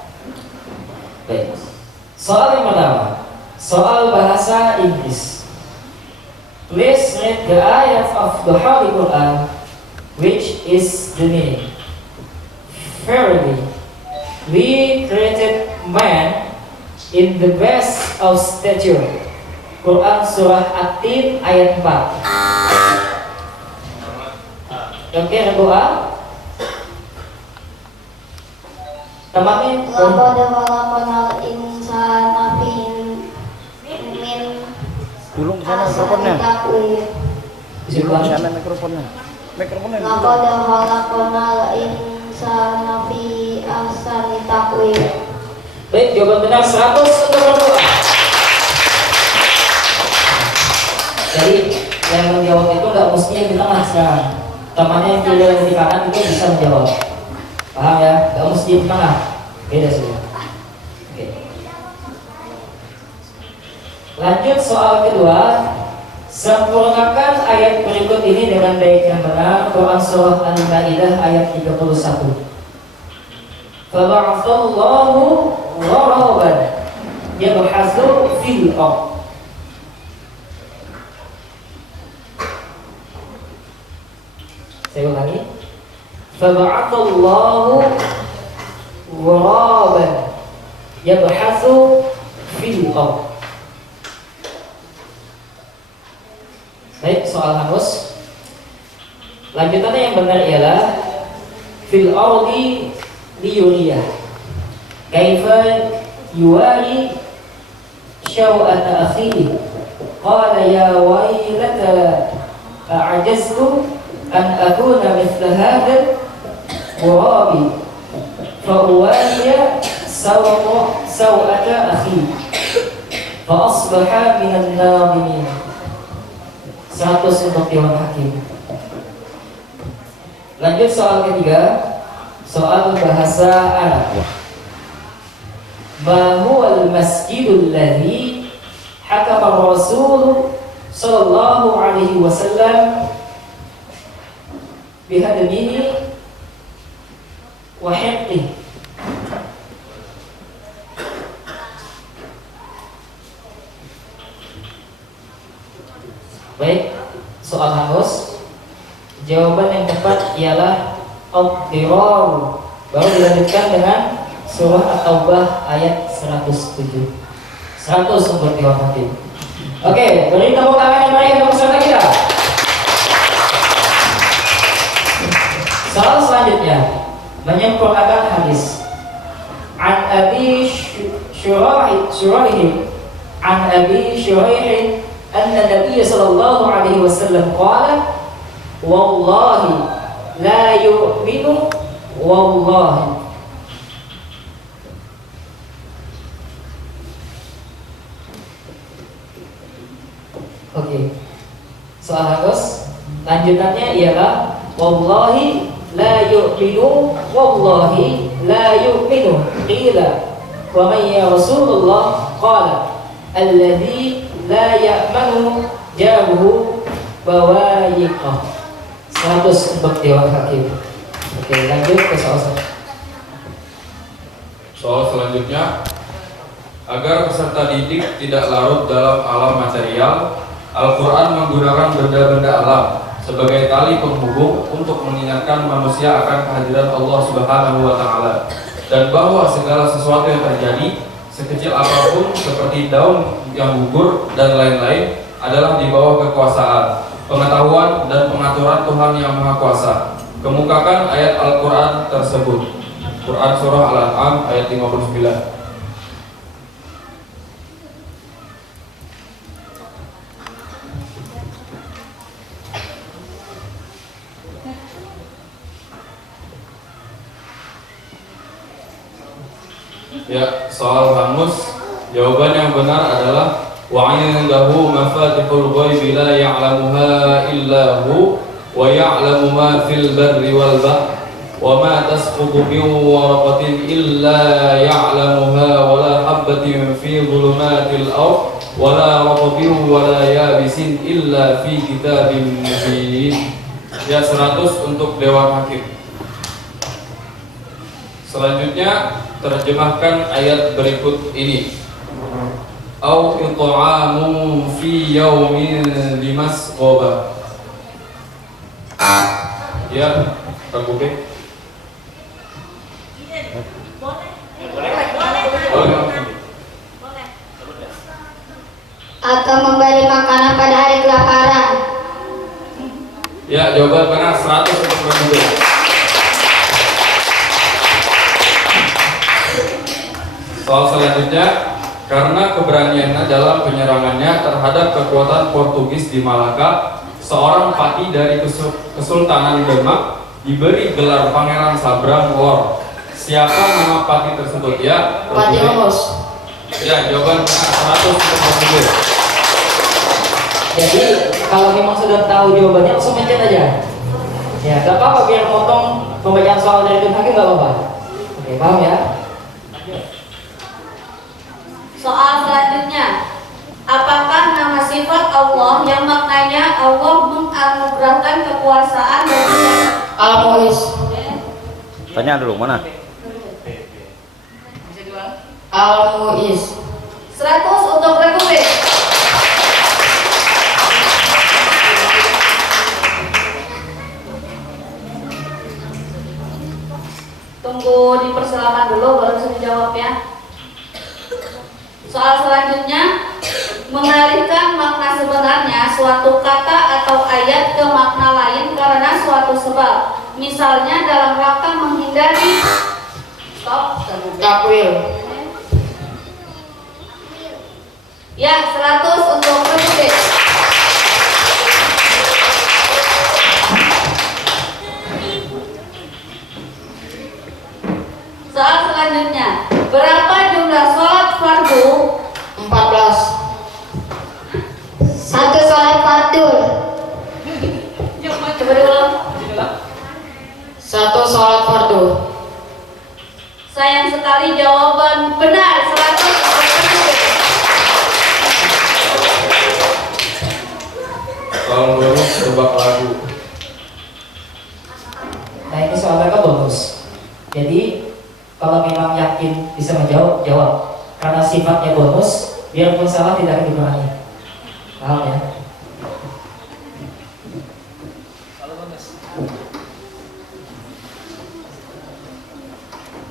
Baik. Soal yang pertama, soal bahasa Inggris. Please read the ayat of the Holy Quran, which is the meaning. Verily, we created man in the best of stature. Quran Surah At-Tin ayat 4. Oke, doa. Teman-teman, Laqad khalaqnal insana fi min Gulung sana mikrofonnya. Gulung Bismillah. sana mikrofonnya. Mikrofonnya. Laqad khalaqnal insana fi ahsani taqwim. Baik, jawaban benar 100 untuk berdoa. Jadi yang menjawab itu nggak mesti yang di tengah sekarang. Temannya yang di kanan itu bisa menjawab. Paham ya? Nggak mesti di tengah. Beda semua. Oke. Lanjut soal kedua. Sempurnakan ayat berikut ini dengan baik yang benar. Quran Surah Al-Maidah ayat 31. Faba'athallahu gharaban yabhasu fil ardh. Saya ulangi. Faba'athallahu gharaban yabhasu fil ardh. Baik, soal hangus. Lanjutannya yang benar ialah fil ardi liyuriyah kaifa yuwari syaw'ata akhihi qala ya waylata a'jaztu an akuna mithla hadha ghurabi fa uwariya saw'ata akhi fa asbaha minan nadimin. 100 untuk Dewan Hakim. Lanjut soal ketiga, soal bahasa Arab. Ma huwal masjidul ladzi hakama Rasul sallallahu alaihi wasallam bihadmihi wa hiqqihi. Baik, soal hangus. Jawaban yang tepat ialah ad-dirar. Baru dilanjutkan dengan surah At-Taubah ayat 107. 100 untuk Dewan Hakim. Oke, beri tepuk tangan yang meriah untuk peserta kita. Soal selanjutnya menyempurnakan hadis. An Abi Shuraih an Abi Shuraih anna Nabiy sallallahu alaihi wasallam qala wallahi la yu'minu wallahi. Oke. Soal hangus lanjutannya ialah wallahi la yu'minu wallahi la yu'minu. Qila wa man ya Rasulullah qala alladhi la ya'manu jaruhu bawayiqah. 100 untuk Dewan Hakim. Oke, lanjut ke soal selanjutnya. Soal selanjutnya, agar peserta didik tidak larut dalam alam material, Al-Quran menggunakan benda-benda alam sebagai tali penghubung untuk mengingatkan manusia akan kehadiran Allah Subhanahu wa Ta'ala, dan bahwa segala sesuatu yang terjadi, sekecil apapun seperti daun yang gugur dan lain-lain, adalah di bawah kekuasaan, pengetahuan dan pengaturan Tuhan yang Maha Kuasa. Kemukakan ayat Al-Quran tersebut. Quran Surah Al-An'am ayat 59. Ya, soal hangus. Jawaban yang benar adalah wa 'indahu mafatihul ghaibi la ya'lamuha illa hu wa ya'lamu ma fil barri wal bahr wa ma tasqutu min waraqatin illa ya'lamuha wa la fi dhulumatil ardh wala ratbin wala yabisin illa fi kitabim mubin. Ya, 100 untuk Dewan Hakim. Selanjutnya terjemahkan ayat berikut ini. Au it'amu fi yaumin limasghaba. Ya, Kang Bube. Atau memberi makanan pada hari kelaparan. Ya, jawaban benar 100 untuk Kang Bube. Soal selanjutnya, karena keberaniannya dalam penyerangannya terhadap kekuatan Portugis di Malaka, seorang pati dari Kesultanan Demak diberi gelar Pangeran Sabrang Lor. Siapa nama pati tersebut? Ya, Pati Longos. Ya, jawaban benar 100 untuk Portugis. Jadi kalau memang sudah tahu jawabannya langsung mencet aja. Ya, gak apa-apa biar potong pembacaan soal dari Tun Hakim, gak apa-apa. Oke, paham ya? Soal selanjutnya, apakah nama sifat Allah yang maknanya Allah menganugerahkan kekuasaan dan Al-Mu'is. Tanya dulu mana? Al-Mu'is. 100 untuk Republik. Tunggu dipersilakan dulu baru bisa dijawab ya. Soal selanjutnya, mengalihkan makna sebenarnya suatu kata atau ayat ke makna lain karena suatu sebab. Misalnya dalam rangka menghindari Takwil. Ya, 100 untuk Republik. Soal selanjutnya, berapa jumlah sholat fardu? 14. Satu sholat fardu. Coba diulang. 1 sholat fardu. Sayang sekali jawaban benar, 100 untuk Republik. Soal bonus tebak lagu. Nah, ini soal mereka bonus. Jadi kalau memang yakin bisa menjawab, jawab. Karena sifatnya bonus, biarpun salah tidak akan dikurangi. Paham ya?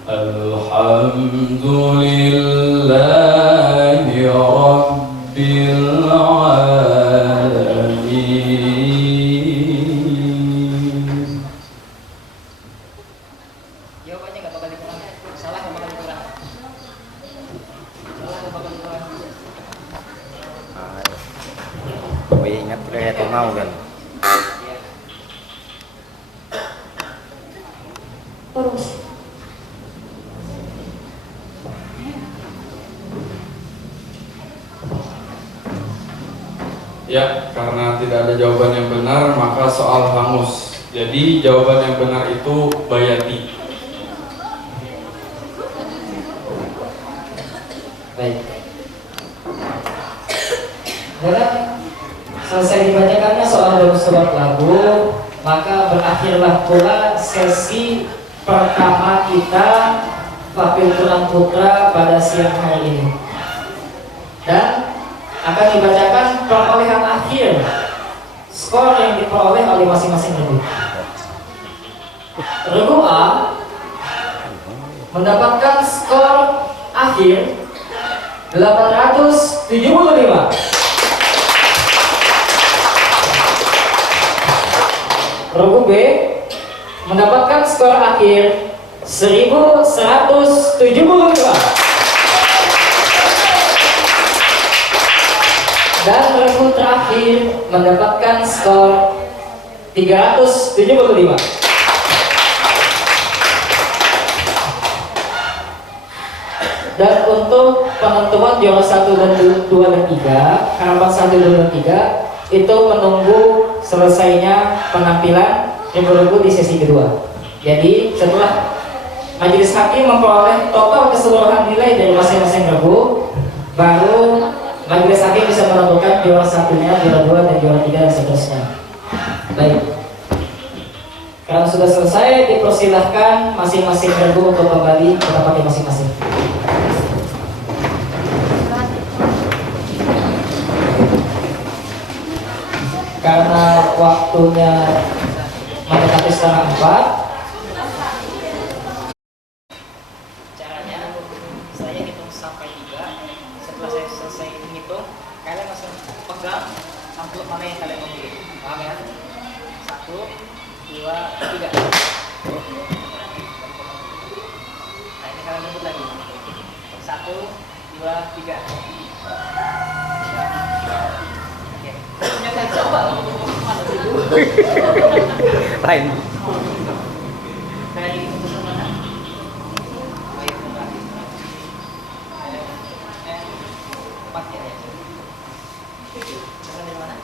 Alhamdulillahi Rabbil Alamin. Jawabannya nggak bakal dikurangi. Salah nggak bakal dikurangi. Salah nggak bakal dikurangi. Oh iya, ingat udah ya mau kan. Urus. Ya, karena tidak ada jawaban yang benar, maka soal hangus. Jadi jawaban yang benar itu Bayati. Baik. Dan selesai dibacakannya soal bonus tebak lagu, maka berakhirlah pula sesi pertama kita Fakir Tulang Putra pada siang hari ini. Dan akan dibacakan perolehan akhir skor yang diperoleh oleh masing-masing regu. Regu A mendapatkan skor akhir 875. Regu B mendapatkan skor akhir 1175. Dan regu terakhir mendapatkan skor 375. Dan untuk penentuan juara 1 dan 2 dan 3, harapan 1, 2 dan 3 itu menunggu selesainya penampilan regu-regu di sesi kedua. Jadi setelah majelis hakim memperoleh total keseluruhan nilai dari masing-masing regu, majelis hakim bisa menentukan juara satunya, juara dua, dan juara tiga dan seterusnya. Baik. Karena sudah selesai, dipersilahkan masing-masing regu untuk kembali ke tempatnya masing-masing. Karena waktunya mendekati setengah 4, caranya saya hitung sampai 3. Setelah saya selesai hitung, kalian langsung pegang amplop mana yang kalian memilih. Paham ya? 1, 2, 3. Nah, ini kalian rebut lagi. 1, 2, 3. Oke. Jangan coba mana dulu. Lain. Dari keputusan mana? Baik, benar. 4 ya. Dari mana?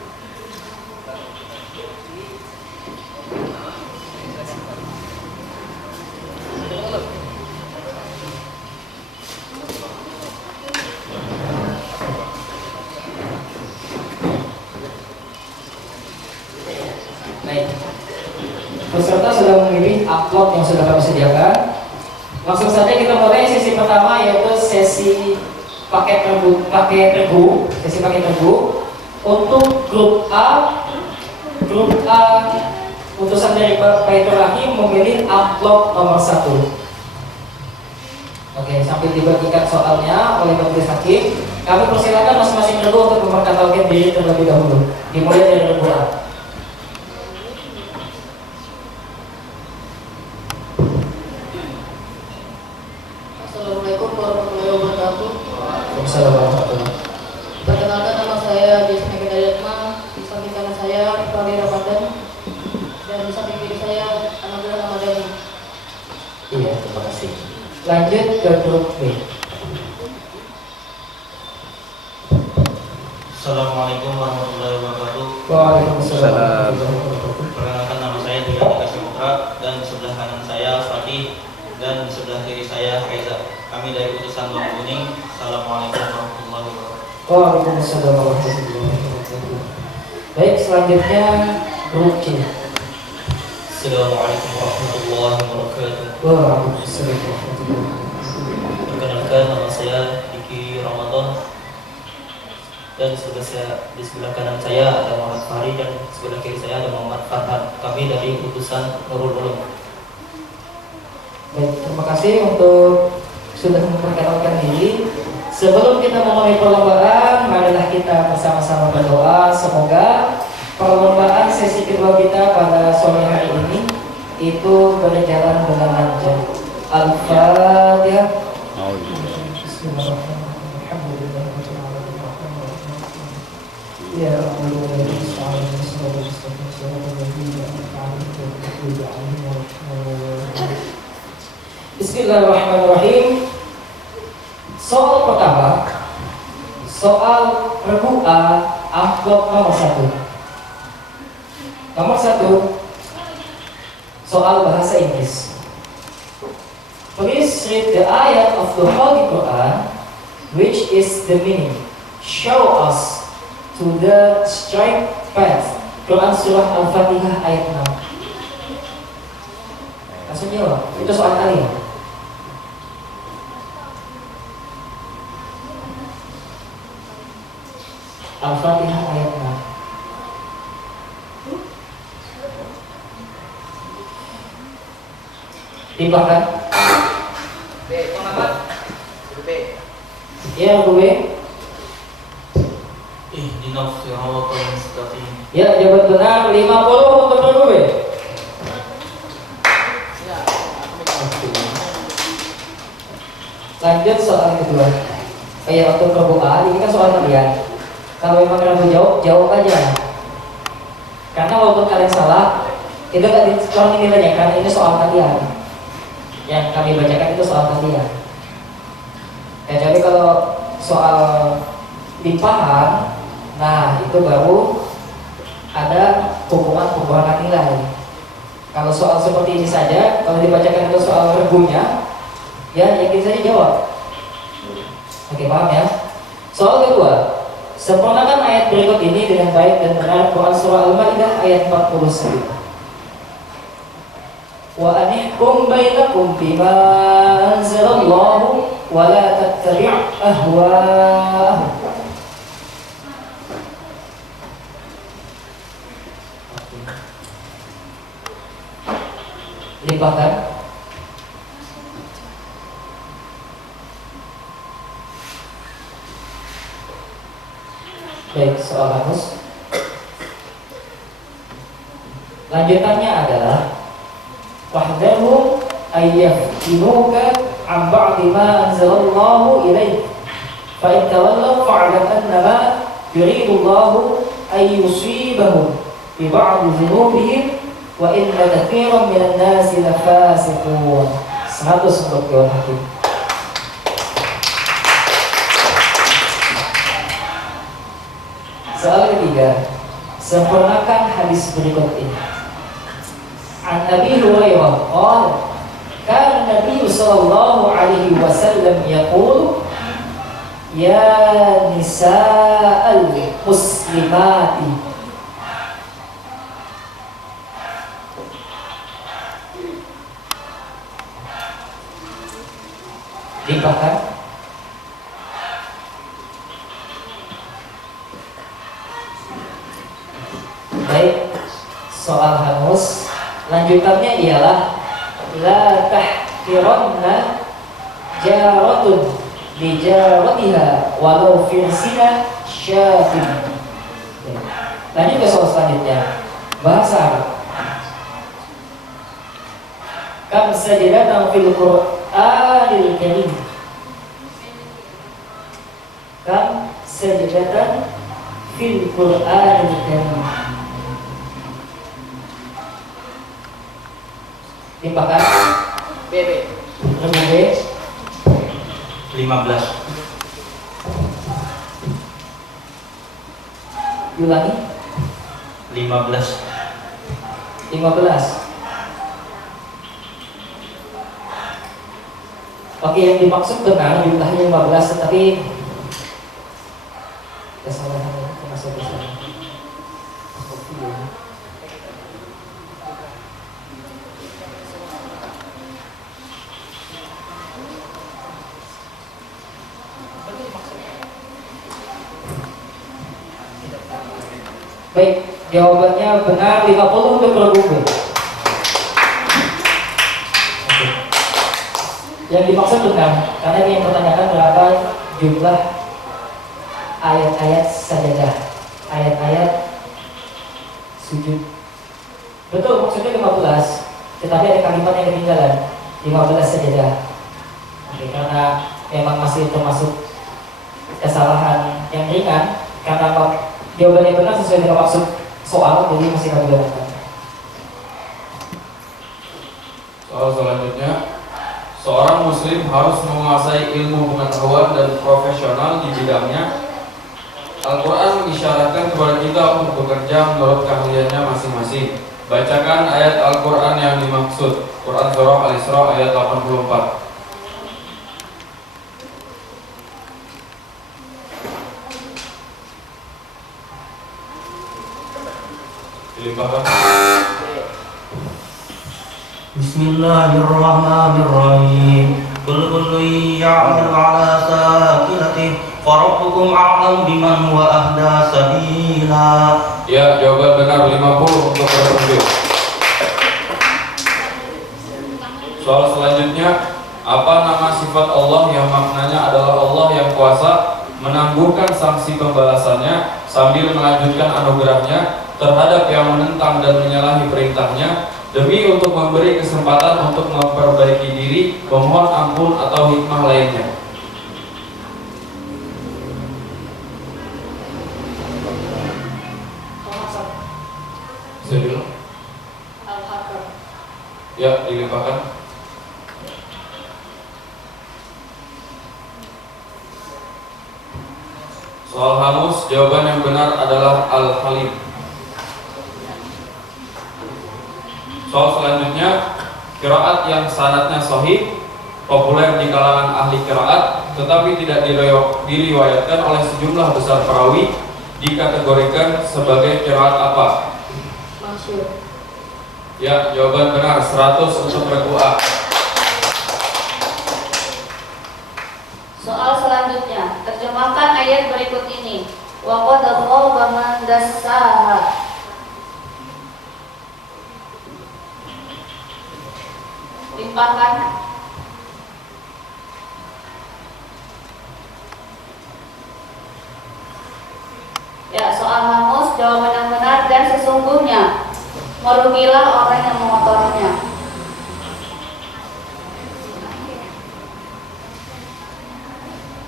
Baik. Peserta sudah memilih amplop yang sudah kami sediakan. Langsung saja kita mulai sesi pertama, yaitu sesi paket regu. Untuk grup A utusan dari Baitur Rahim memilih amplop nomor 1. Oke, sambil dibagikan soalnya oleh majelis hakim, kami persilakan masing-masing regu untuk memperkenalkan diri terlebih dahulu. Dimulai dari regu A. Assalamualaikum warahmatullahi wabarakatuh. Waalaikumsalam warahmatullahi wabarakatuh. Perkenalkan, nama saya Desmi Kedayatma. Di samping kanan saya Fahri Ramadan, dan di samping kiri saya Anabila Ramadhani. Iya, terima kasih. Lanjut ke grup B. Assalamualaikum warahmatullahi wabarakatuh. Waalaikumsalam. Perkenalkan, nama saya Dwi Kasih Putra, dan di sebelah kanan saya Fatih, dan di sebelah kiri saya Reza. Kami dari utusan Bambu Kuning. Assalamualaikum warahmatullahi wabarakatuh. Waalaikumsalam warahmatullahi wabarakatuh. Baik, selanjutnya grup C. Assalamualaikum warahmatullahi wabarakatuh. Waalaikumsalam warahmatullahi wabarakatuh. Perkenalkan, nama saya Diki Ramadan, dan di sebelah kanan saya ada Muhammad Fahri, dan di sebelah kiri saya ada Muhammad Farhan. Kami dari utusan Nurul Ulum. Baik, terima kasih untuk sudah memperkenalkan diri. Sebelum kita memulai perlombaan, marilah kita bersama-sama berdoa. Semoga perlombaan sesi kedua kita pada sore hari ini itu berjalan dengan lancar. Al-Fatihah. Ya Bismillahirrahmanirrahim. Soal pertama, soal regu A, amplop nomor 1. Nomor 1, soal bahasa Inggris. Please read the ayat of the Holy Quran, which is the meaning. Show us to the straight path. Quran surah Al-Fatihah ayat 6. Langsung jawab, itu soal kalian. Al-Fatihah ayat 6. Timbangkan. B, pengamat. B. Ya, Bu B. Ihdinas siratal mustaqim. Ya, jawaban benar 50 untuk Bu B. Lanjut soal kedua. Kayak untuk perbukaan ini kan soal kalian. Kalau memang ragu jawab aja. Karena walaupun kalian salah, itu kan kurang nilainya karena ini soal kalian. Yang kami bacakan itu soal kalian. Kecuali kalau soal limpahan, nah itu baru ada hukuman nilai. Kalau soal seperti ini saja, kalau dibacakan itu soal regunya, ya yakin saja jawab. Oke, paham ya? Soal kedua, Sempurnakan ayat berikut ini dengan baik dan benar. Quran surah Al-Maidah ayat 49. Wa anihkum bainakum bima anzalallahu wa la tattabi' ahwa'ahum. Limpahkan. Baik, soal hangus. Lanjutannya adalah wahdharhum ayyaftinuka an ba'di ma anzalallahu ilaik fa in tawallaw fa'lam annama yuridu Allahu ay yusibahum bi ba'di dhunubihim wa inna katsiran minan nasi lafasiqun. 100 untuk Dewan Hakim. Soal ketiga, sempurnakan hadis berikut ini. An Nabi Hurairah qala kana Nabi sallallahu alaihi wasallam yaqul ya nisa'al muslimati limpahkan. Baik, soal hangus. Lanjutannya ialah la tahqiranna jaratun li jaratiha walau firsina syatin. Lanjut ke soal selanjutnya. Bahasa Arab. Kam sajadatan fil Qur'anil Karim. Kam sajadatan fil Qur'anil Karim. Limpahkan. B. Nomor B 15. Ulangi. 15. 15. Oke, yang dimaksud benar jumlahnya 15, tetapi kesalahan ini termasuk kesalahan. Baik, jawabannya benar 50 untuk Produk. Yang dimaksud benar, karena ini yang pertanyakan berapa jumlah ayat-ayat sajadah, ayat-ayat sujud. Betul, maksudnya 15, tetapi ada kalimat yang ketinggalan, 15 sajadah. Oke, karena memang masih termasuk kesalahan yang ringan, karena jawaban yang benar sesuai dengan maksud soal, jadi masih kami gunakan. Soal selanjutnya, seorang muslim harus menguasai ilmu pengetahuan dan profesional di bidangnya. Al-Quran mengisyaratkan kepada kita untuk bekerja menurut keahliannya masing-masing. Bacakan ayat Al-Quran yang dimaksud. Quran Surah Al-Isra ayat 84. Dilimpahkan. Bismillahirrahmanirrahim. Kullu ya'malu 'ala sakinatihi farabbukum a'lamu biman huwa ahda sabila. Ya, jawaban benar 50 untuk Produk. Soal selanjutnya, apa nama sifat Allah yang maknanya adalah Allah yang kuasa menangguhkan sanksi pembalasannya sambil melanjutkan anugerahnya terhadap yang menentang dan menyalahi perintahnya, demi untuk memberi kesempatan untuk memperbaiki diri, memohon ampun atau hikmah lainnya. Sedul. Ya, dilimpahkan. Soal hangus, jawaban yang benar adalah Al-Halim. Soal selanjutnya, qiraat yang sanadnya sahih, populer di kalangan ahli qiraat, tetapi tidak diriwayatkan oleh sejumlah besar perawi, dikategorikan sebagai qiraat apa? Masyhur. Ya, jawaban benar 100 untuk regu A. Soal selanjutnya, terjemahkan ayat berikut ini. Wa qad khaba man dassaha. Limpahkan. Ya, soal hangus, jawaban yang benar dan sesungguhnya merugilah orang yang mengotorinya.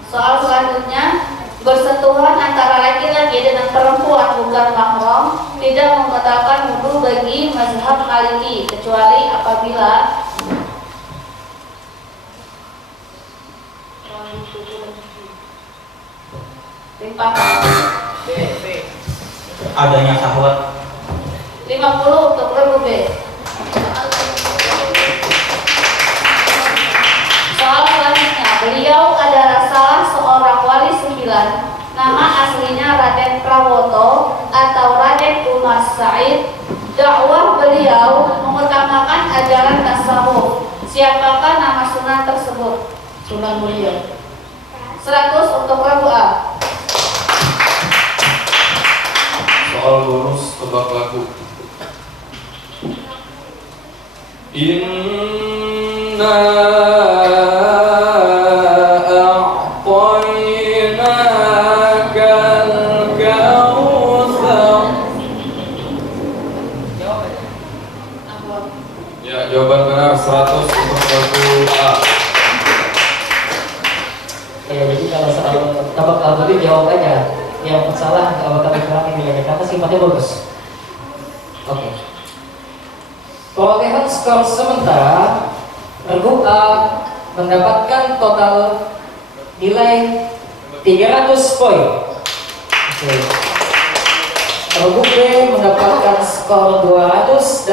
Soal selanjutnya, bersentuhan antara laki-laki dengan perempuan bukan mahram tidak membatalkan wudu bagi mazhab Maliki kecuali apabila adanya syahwat. 50 untuk regu B. Soal selanjutnya, beliau adalah salah seorang wali 9. Nama aslinya Raden Prawoto atau Raden Umar Said. Dakwah beliau mengutamakan ajaran tasawuf. Siapakah nama sunan tersebut? Sunan Muria. 100 untuk regu A. Soal bonus tebak lagu. Inna a'tainakal kautsar. Ya, jawaban benar 100 untuk lagu A. Ya, jadi kalau soal tebak lagu itu jawab aja. Yang salah nggak bakal dikurangi nilainya karena sifatnya bagus. Oke. Perolehan skor sementara, regu A mendapatkan total nilai 300 poin. Oke. Regu B mendapatkan skor 200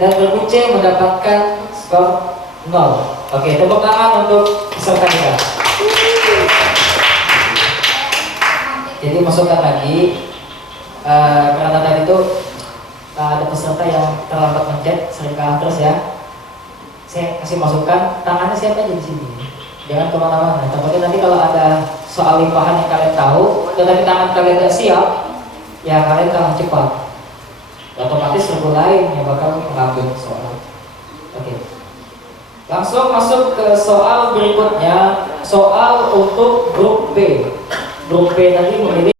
dan regu C mendapatkan skor 0. Oke, tepuk tangan untuk peserta kita. Jadi masukkan lagi karena tadi itu ada peserta yang terlambat mencet, sering kalah terus ya. Saya kasih masukan, tangannya siapa aja di sini. Jangan kemana-mana. Takutnya nanti kalau ada soal limpahan yang kalian tahu, tetapi tangan kalian tidak siap, ya kalian kalah cepat. Otomatis regu lain yang bakal mengambil soal. Oke. Langsung masuk ke soal berikutnya, soal untuk grup B. Grup B tadi memilih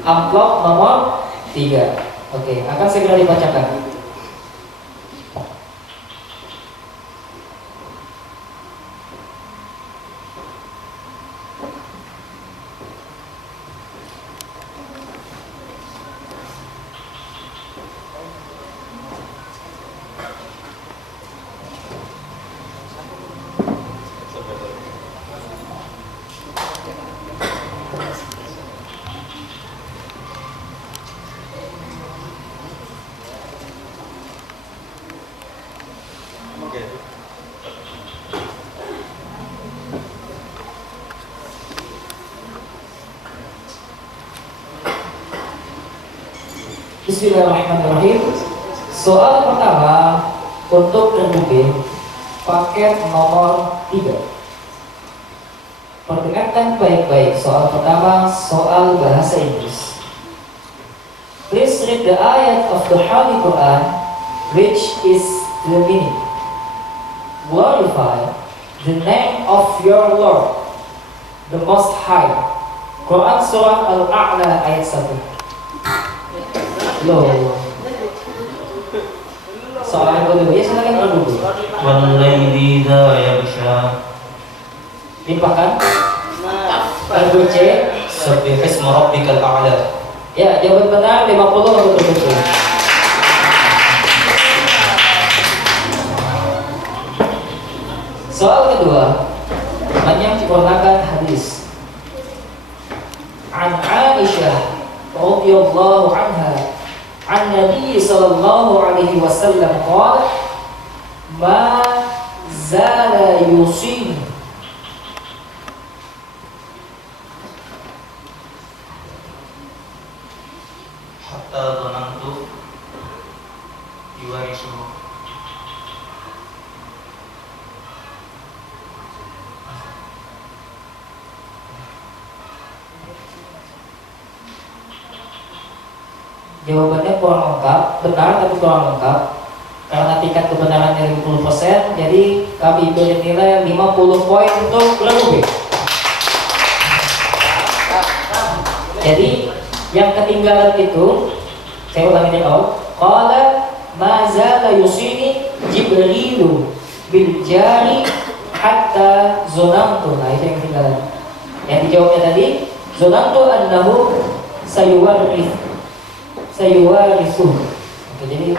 amplop nomor 3. Oke, akan segera dibacakan. Bismillahirrahmanirrahim. Soal pertama untuk regu B, paket nomor 3. Perdengarkan baik-baik. Soal pertama, soal bahasa Inggris. Please read the ayat of the Holy Quran, which is the meaning. Glorify the name of your Lord, the Most High. Quran Surah Al-A'la ayat 1. Loh, soal yang dulu ya, silakan dulu. Wallaili idza yaghsha. Limpahkan. Regu C, Sabbih isma rabbikal a'la. ya jawaban benar 50 untuk regu C. Soal kedua, menyempurnakan hadis. An Aisyah radhiyallahu anha an Nabi sallallahu alaihi wasallam qala ma zala yusini hatta dhanantu yuwarisuhu. Jawabannya kurang lengkap, benar tapi kurang lengkap. Karena tingkat kebenarannya 50%, jadi kami beri nilai 50 poin untuk berlebih. Jadi yang ketinggalan itu, saya ulangi dari awal. Qala ma zala yusini Jibrilu bil jari hatta zonantu. Nah itu yang ketinggalan. Yang dijawabnya tadi, zonantu annahu sayuwarith. Oke, jadi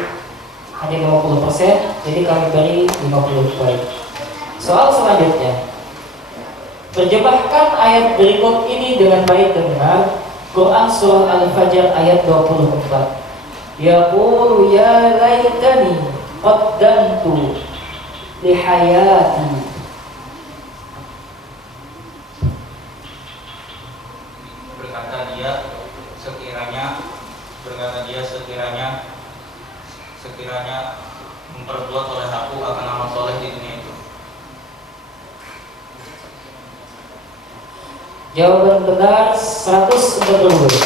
hanya 50%, jadi kami beri 50 poin. Soal selanjutnya, terjemahkan ayat berikut ini dengan baik dan benar. Quran surah Al-Fajr ayat 24. Yaqulu ya laitani qaddamtu li hayati. Berkata dia sekiranya memperbuat oleh aku akan amal soleh di dunia itu. Jawaban benar 100 untuk berlebih.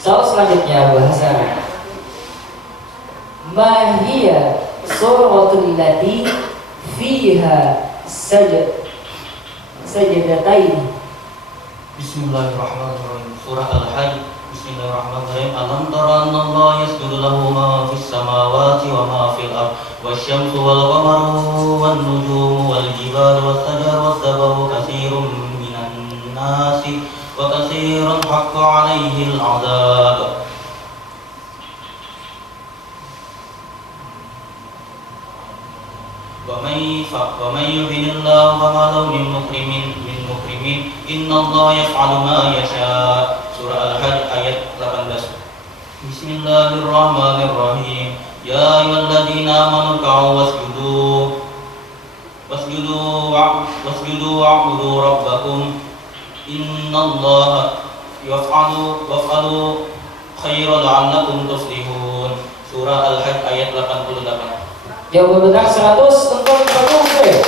Soal selanjutnya bahasa Arab. Ma hiya suratul lati fiha sajdatain. Bismillahirrahmanirrahim. Surah Al-Hajj. Bismillahirrahmanirrahim. Alam tara anna Allah yasjudu lahu ma fis samawati wa ma fil ard wasyamsu wal qamaru wan nujumu wal jibalu was sajaru was dabaru katsirun minan nasi wa katsirun haqqa 'alaihi al-'adzab. Wa may yuhinillahu fama lahu min mukrimin innallaha yaf'alu ma yasha. Surah Al-Hajj ayat 18. Bismillahirrahmanirrahim. Ya ayyuhalladzina amanu ruk'u wasjudu wa'budu rabbakum innallaha yaf'alu khairan la'allakum tuflihun. Surah Al-Hajj ayat 88. Jawaban benar 100 untuk berlebih.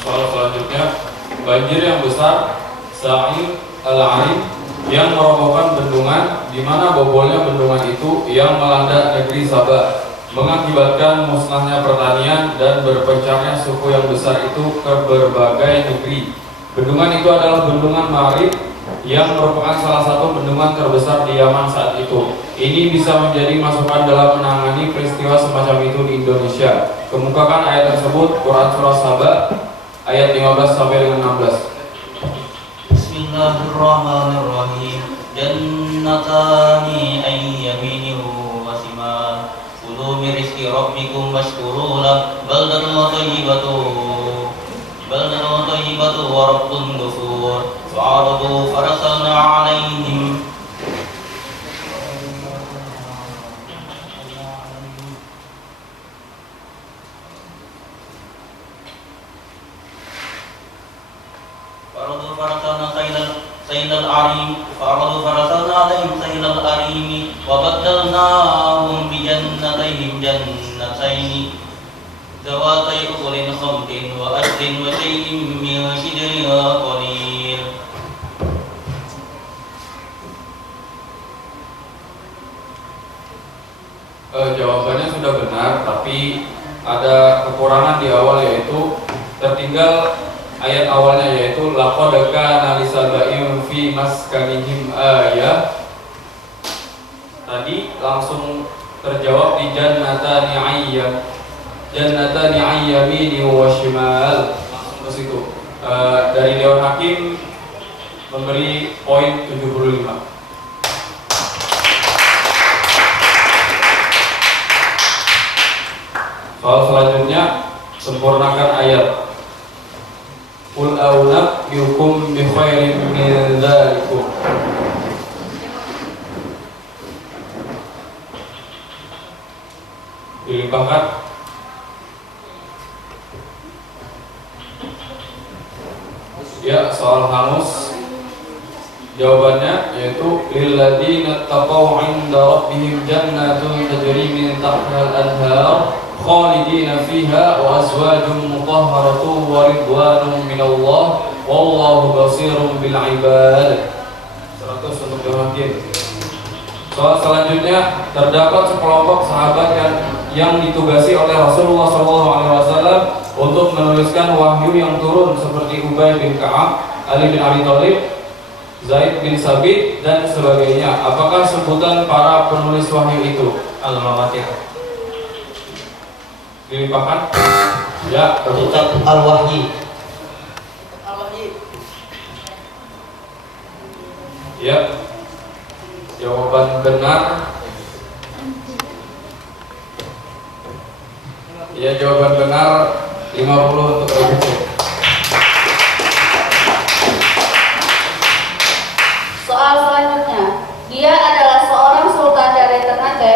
Soal selanjutnya, banjir yang besar Sa'ir al-Arim yang merobohkan bendungan, di mana bobolnya bendungan itu yang melanda negeri Sabah, mengakibatkan musnahnya pertanian dan berpencarnya suku yang besar itu ke berbagai negeri. Bendungan itu adalah bendungan Ma'rib yang merupakan salah satu bendungan terbesar di Yaman saat itu. Ini bisa menjadi masukan dalam menangani peristiwa semacam itu di Indonesia. Kemukakan ayat tersebut Quran surah Sabah ayat 15 sampai dengan 16. Bismillahirrahmanirrahim. Jannatani ay yaminin wa shimal. Kulu min rizqi rabbikum washkuru lahu baldatun thayyibatu wa rabbun ghafur. Fa'aradu farsalna 'alaihim فأرادوا فرسلنا عليهم سيل الأريم وبدلناهم بجنتيهم جنتين ذواتي أكل خمط وأثل وشيء من شجر قليل. Jawabannya sudah benar, tapi ada kekurangan di awal, yaitu tertinggal ayat awalnya, yaitu laqad kana lisaba'in fi maskanihim ayah. Tadi langsung terjawab di jannatani ayyamini wa shimal. Langsung ke situ. Dari Dewan Hakim memberi poin 75. Soal selanjutnya, sempurnakan ayat. Qul a'unabbiukum bi khairin min dzalikum. Dilimpahkan. Ya, soal hangus. Jawabannya yaitu lilladzina taqaw 'inda rabbihim jannatun tajri min tahtiha al-anhar khalidina fiha wa azwajun mutahharatun wa ridwanun minallah wallahu basirun bil ibad. 100 untuk Johakim. Soal selanjutnya, terdapat sekelompok sahabat yang ditugasi oleh Rasulullah SAW untuk menuliskan wahyu yang turun seperti Ubay bin Ka'ab, Ali bin Abi Thalib, Zaid bin Sabit dan sebagainya. Apakah sebutan para penulis wahyu itu? Al-Mawatir. Dilimpahkan? Ya, Kitab Al-Wahyi. Ya. Jawaban benar. Ya, jawaban benar 50 untuk RBC. Soal selanjutnya, dia adalah seorang sultan dari Ternate.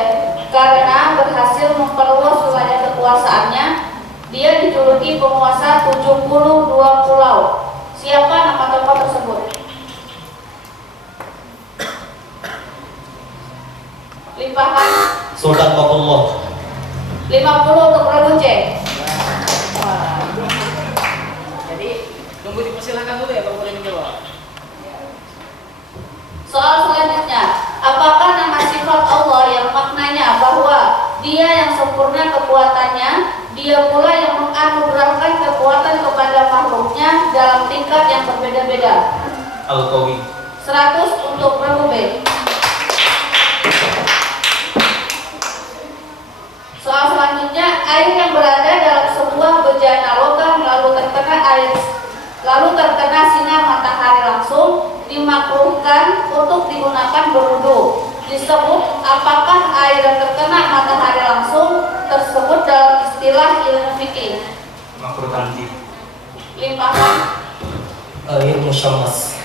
Karena berhasil memperluas wilayah kekuasaannya, dia dijuluki penguasa 72 pulau. Siapa nama tokoh tersebut? Limpahkan. Sultan Qaboollah. 50 untuk Prabu C. Jadi tunggu dipersilakan dulu ya kalau boleh menjawab. Soal selanjutnya, apakah nama sifat Allah yang maknanya bahwa Dia yang sempurna kekuatannya, Dia pula yang menganugerahkan kekuatan kepada makhluknya dalam tingkat yang berbeda-beda? Al-Qawi. 100 untuk Prabu B. Soal selanjutnya, air yang berada dalam sebuah bejana logam lalu terkena sinar matahari langsung dimakruhkan untuk digunakan berwudu. Disebut apakah air yang terkena matahari langsung tersebut dalam istilah ilmu fikih? Makruh tanzih. Limpahkan. Air musyammas.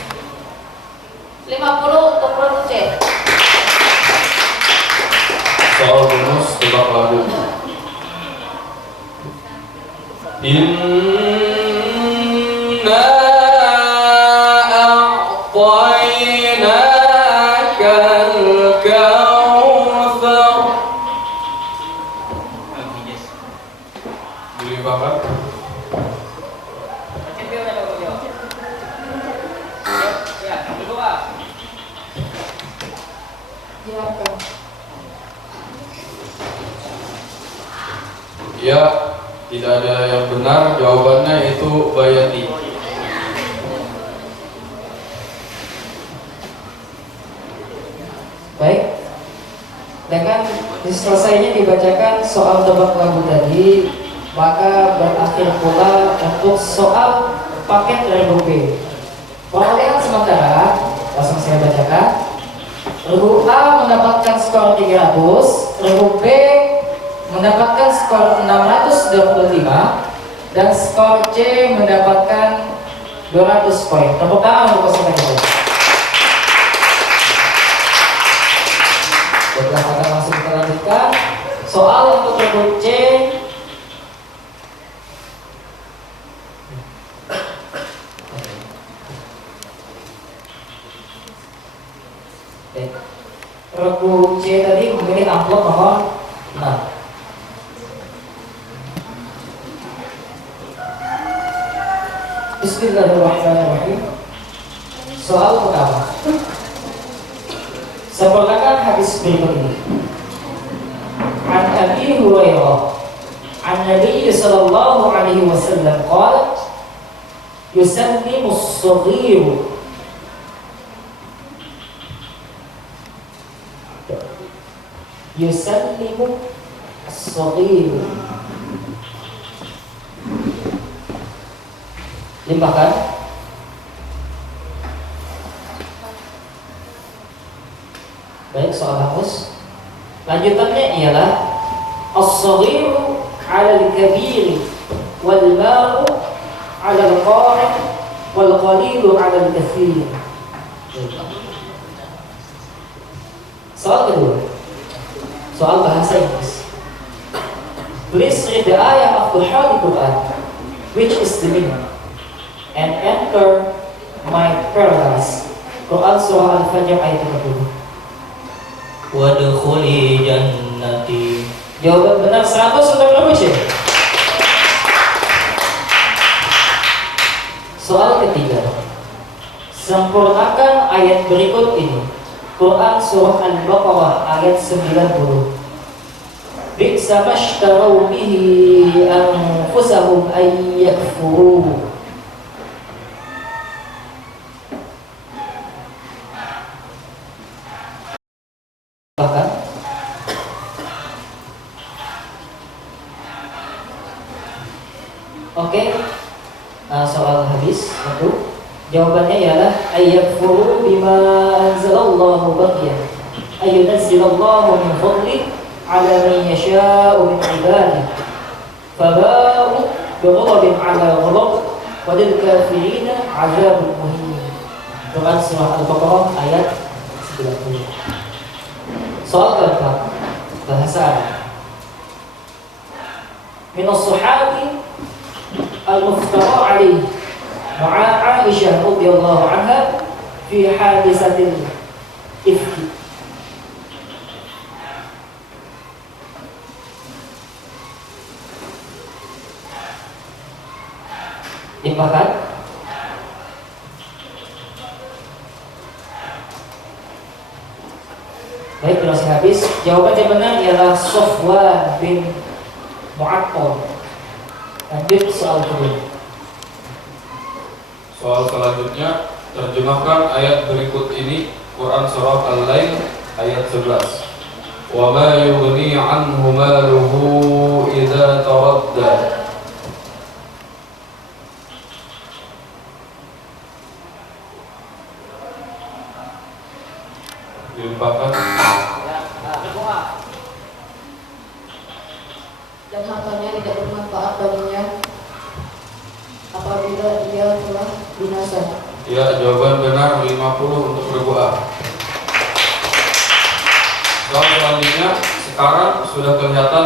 50 untuk Prabu C. Soal bonus tebak lagu. Inna a'tainaka al-kautsar. Dilimpahkan. Ya, kedua. Ya, tidak ada yang benar. Jawabannya itu Bayati. Baik, dengan selesainya dibacakan soal tebak lagu tadi, maka berakhir pula untuk soal paket dari grup B. Perolehan sementara, langsung saya bacakan. Grup A mendapatkan skor 300, grup B mendapatkan skor 625, dan skor C mendapatkan 200 poin. Tepuk tangan untuk pasukan itu. Setelah kata langsung kita lanjutkan soal untuk grup C. Grup C tadi memilih amplop nomor 6. Bismillahirrahmanirrahim. Soal pertama. Sebutkan hadis berikut ini. An Abi Hurairah an Nabi sallallahu alaihi wasallam qala yusallimu as-saghiru yusallimu as-saghiru. Limpahkan. Baik, soal hapus. Lanjutannya ialah as-saghiru 'ala al-kabir wal ma'u 'ala al-qa'id wal qalilu 'ala al-kathir. Soal kedua. Soal bahasa Inggris. Please read the ayah of the Holy Quran, which is the meaning, and enter my paradise. Quran surah Al-Fajr ayat 30. Wadkhuli jannati. Jawaban benar 100 untuk berapa Syekh? Soal ketiga. Sempurnakan ayat berikut ini. Quran surah Al-Baqarah ayat 90. Bi'sa mashtarau bihi anfusahum ay yakfuru. Bahkan oke, soal habis. Satu. Jawabannya ialah ayyakfuru bima anzalallahu baghyan ayyunazzilallahu min fadlih ala man yasha'u min ibadihi faba'u bighadabin ala ghadab wa lil kafirina 'adzabun muhin. Quran surah Al-Baqarah ayat 90. Soal keempat, bahasa Arab. Min as-sahabi al-muftara alaihi ma'a Aisyah radhiyallahu anha fi hadisatil ifki. Limpahkan. Baik, durasi habis. Jawaban yang benar ialah Sofwan bin Mu'attal. Lanjut soal kedua. Soal selanjutnya, terjemahkan ayat berikut ini. Quran surah Al-Lail ayat 11. Wa ma yughni 'anhu maluhu idza taradda. Dilimpahkan. Dan hartanya tidak bermanfaat baginya apabila dia telah binasa. Ya, jawaban benar 50 untuk regu A. Soal selanjutnya, sekarang sudah kelihatan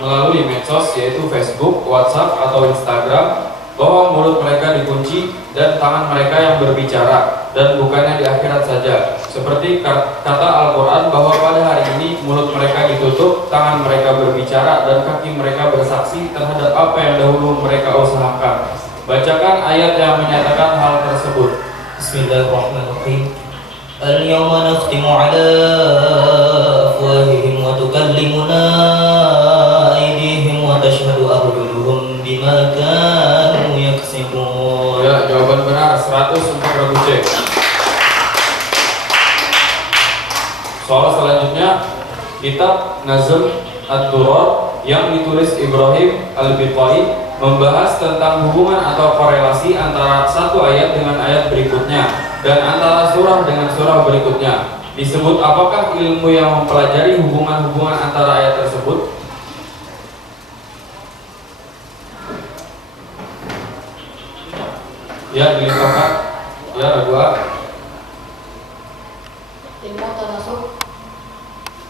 melalui medsos yaitu Facebook, WhatsApp atau Instagram bahwa mulut mereka dikunci dan tangan mereka yang berbicara, dan bukannya di akhirat saja. Seperti kata Al-Quran bahwa pada hari ini mulut mereka ditutup, tangan mereka berbicara, dan kaki mereka bersaksi terhadap apa yang dahulu mereka usahakan. Bacakan ayat yang menyatakan hal tersebut. Bismillahirrahmanirrahim. Al-yawma nakhtimu ala afwahihim wa tukallimuna aydihim wa tashhadu arjuluhum bima kanu yaksibun. Ya, jawaban benar 100 untuk regu C. Soal selanjutnya, kitab Nazm Ad-Durar yang ditulis Ibrahim Al-Biqai membahas tentang hubungan atau korelasi antara satu ayat dengan ayat berikutnya dan antara surah dengan surah berikutnya. Disebut apakah ilmu yang mempelajari hubungan-hubungan antara ayat tersebut? Ya, dilimpahkan. Ya, regu A. Ilmu tanasuk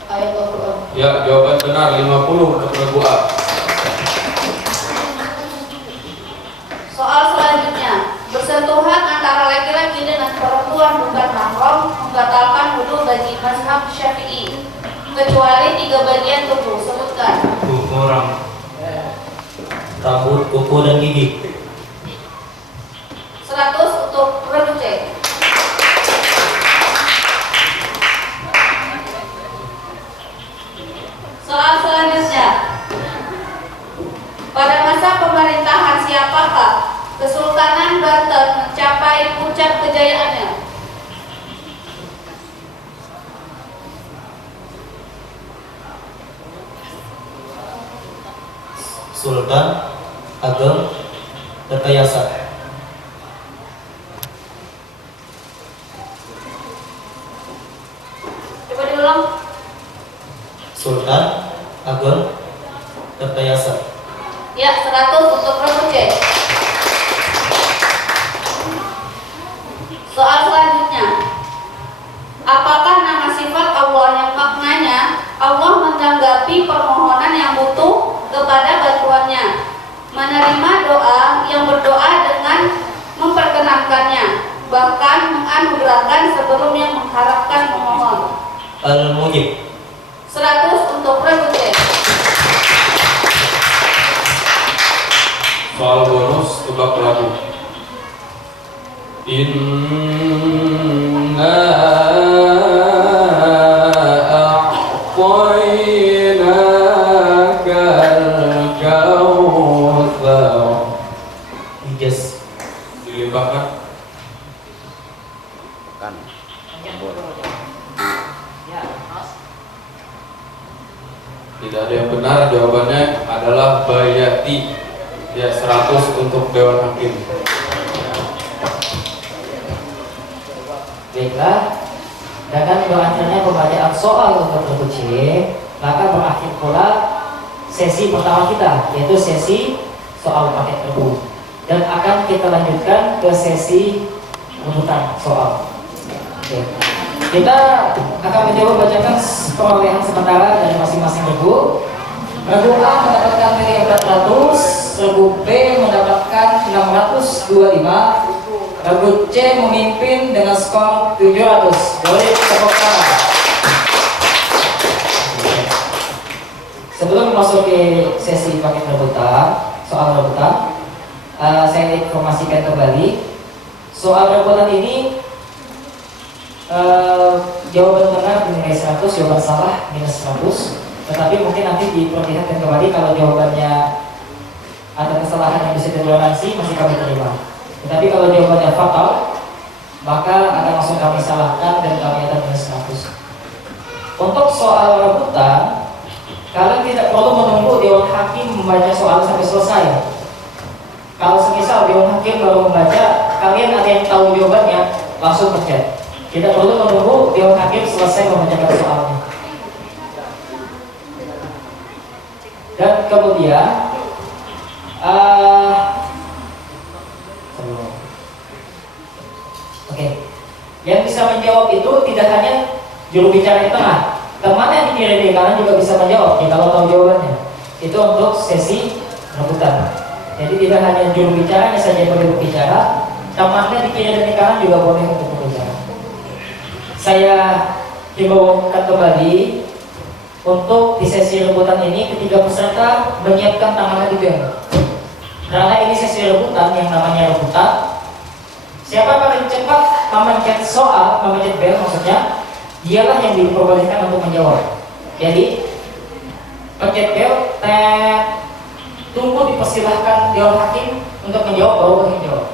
ayat Al-Quran. Ya, jawaban benar 50 untuk regu A. Soal selanjutnya, bersentuhan antara laki-laki dengan perempuan bukan mahram membatalkan wudu bagi mazhab Syafi'i kecuali 3 bagian tubuh. Sebutkan. Rambut, kuku, dan gigi. 100 untuk regu C. Soal selanjutnya, pada masa pemerintahan siapakah Kesultanan Banten mencapai puncak kejayaannya? Sultan Ageng Tirtayasa. Coba diulang. Sultan Ageng Tirtayasa. Ya, 100 untuk regu C. Soal selanjutnya, apakah nama sifat Allah yang maknanya Allah menanggapi permohonan yang butuh kepada bantuannya, menerima doa yang berdoa dengan memperkenankannya, bahkan menganugerahkan sebelum yang mengharapkan memohon. Al-Mujib. 100 untuk Prabu C. Soal bonus tebak lagu. Inna a'tainakal kautsar. Ijaz. Dilimpahkan. Tidak ada yang benar, jawabannya adalah Bayati. Ya, 100 untuk Dewan Hakim. Baiklah, dengan berakhirnya pembacaan soal untuk Prabu C, maka berakhir pula sesi pertama kita, yaitu sesi soal paket Prabu. Dan akan kita lanjutkan ke sesi runtutan soal. Oke. Kita akan mencoba bacakan perolehan sementara dari masing-masing regu. Regu A mendapatkan nilai 400, regu B mendapatkan 625, regu C memimpin dengan skor 700. Boleh tepuk tangan. Sebelum masuk ke sesi paket rebutan, soal rebutan, saya informasikan kembali soal rebutan ini. Jawaban benar nilai 100, jawaban salah minus 100. Tetapi mungkin nanti diperlihatkan kembali kalau jawabannya ada kesalahan yang bisa ditoleransi masih kami terima. Tetapi kalau jawabannya fatal, maka akan langsung kami salahkan dan kami akan minus 100. Untuk soal rebutan, kalian tidak perlu menunggu Dewan Hakim membaca soal sampai selesai. Kalau semisal Dewan Hakim baru membaca, kalian ada yang tahu jawabannya, langsung pencet. Tidak perlu menunggu Dewan Hakim selesai membacakan soalnya. Dan kemudian yang bisa menjawab itu tidak hanya juru bicara di tengah, teman yang di kiri kanan juga bisa menjawab kalau tahu jawabannya. Itu untuk sesi rebutan. Jadi tidak hanya juru bicaranya saja yang boleh berbicara, temannya di kiri dan di kanan juga boleh untuk berbicara. Saya himbaukan kembali untuk di sesi rebutan ini ketiga peserta menyiapkan tangannya di bel. Karena ini sesi rebutan yang namanya rebutan. Siapa paling cepat memencet soal, memencet bel maksudnya, dialah yang diperbolehkan untuk menjawab. Jadi pencet bel, tunggu dipersilahkan Dewan Hakim untuk menjawab, baru boleh menjawab.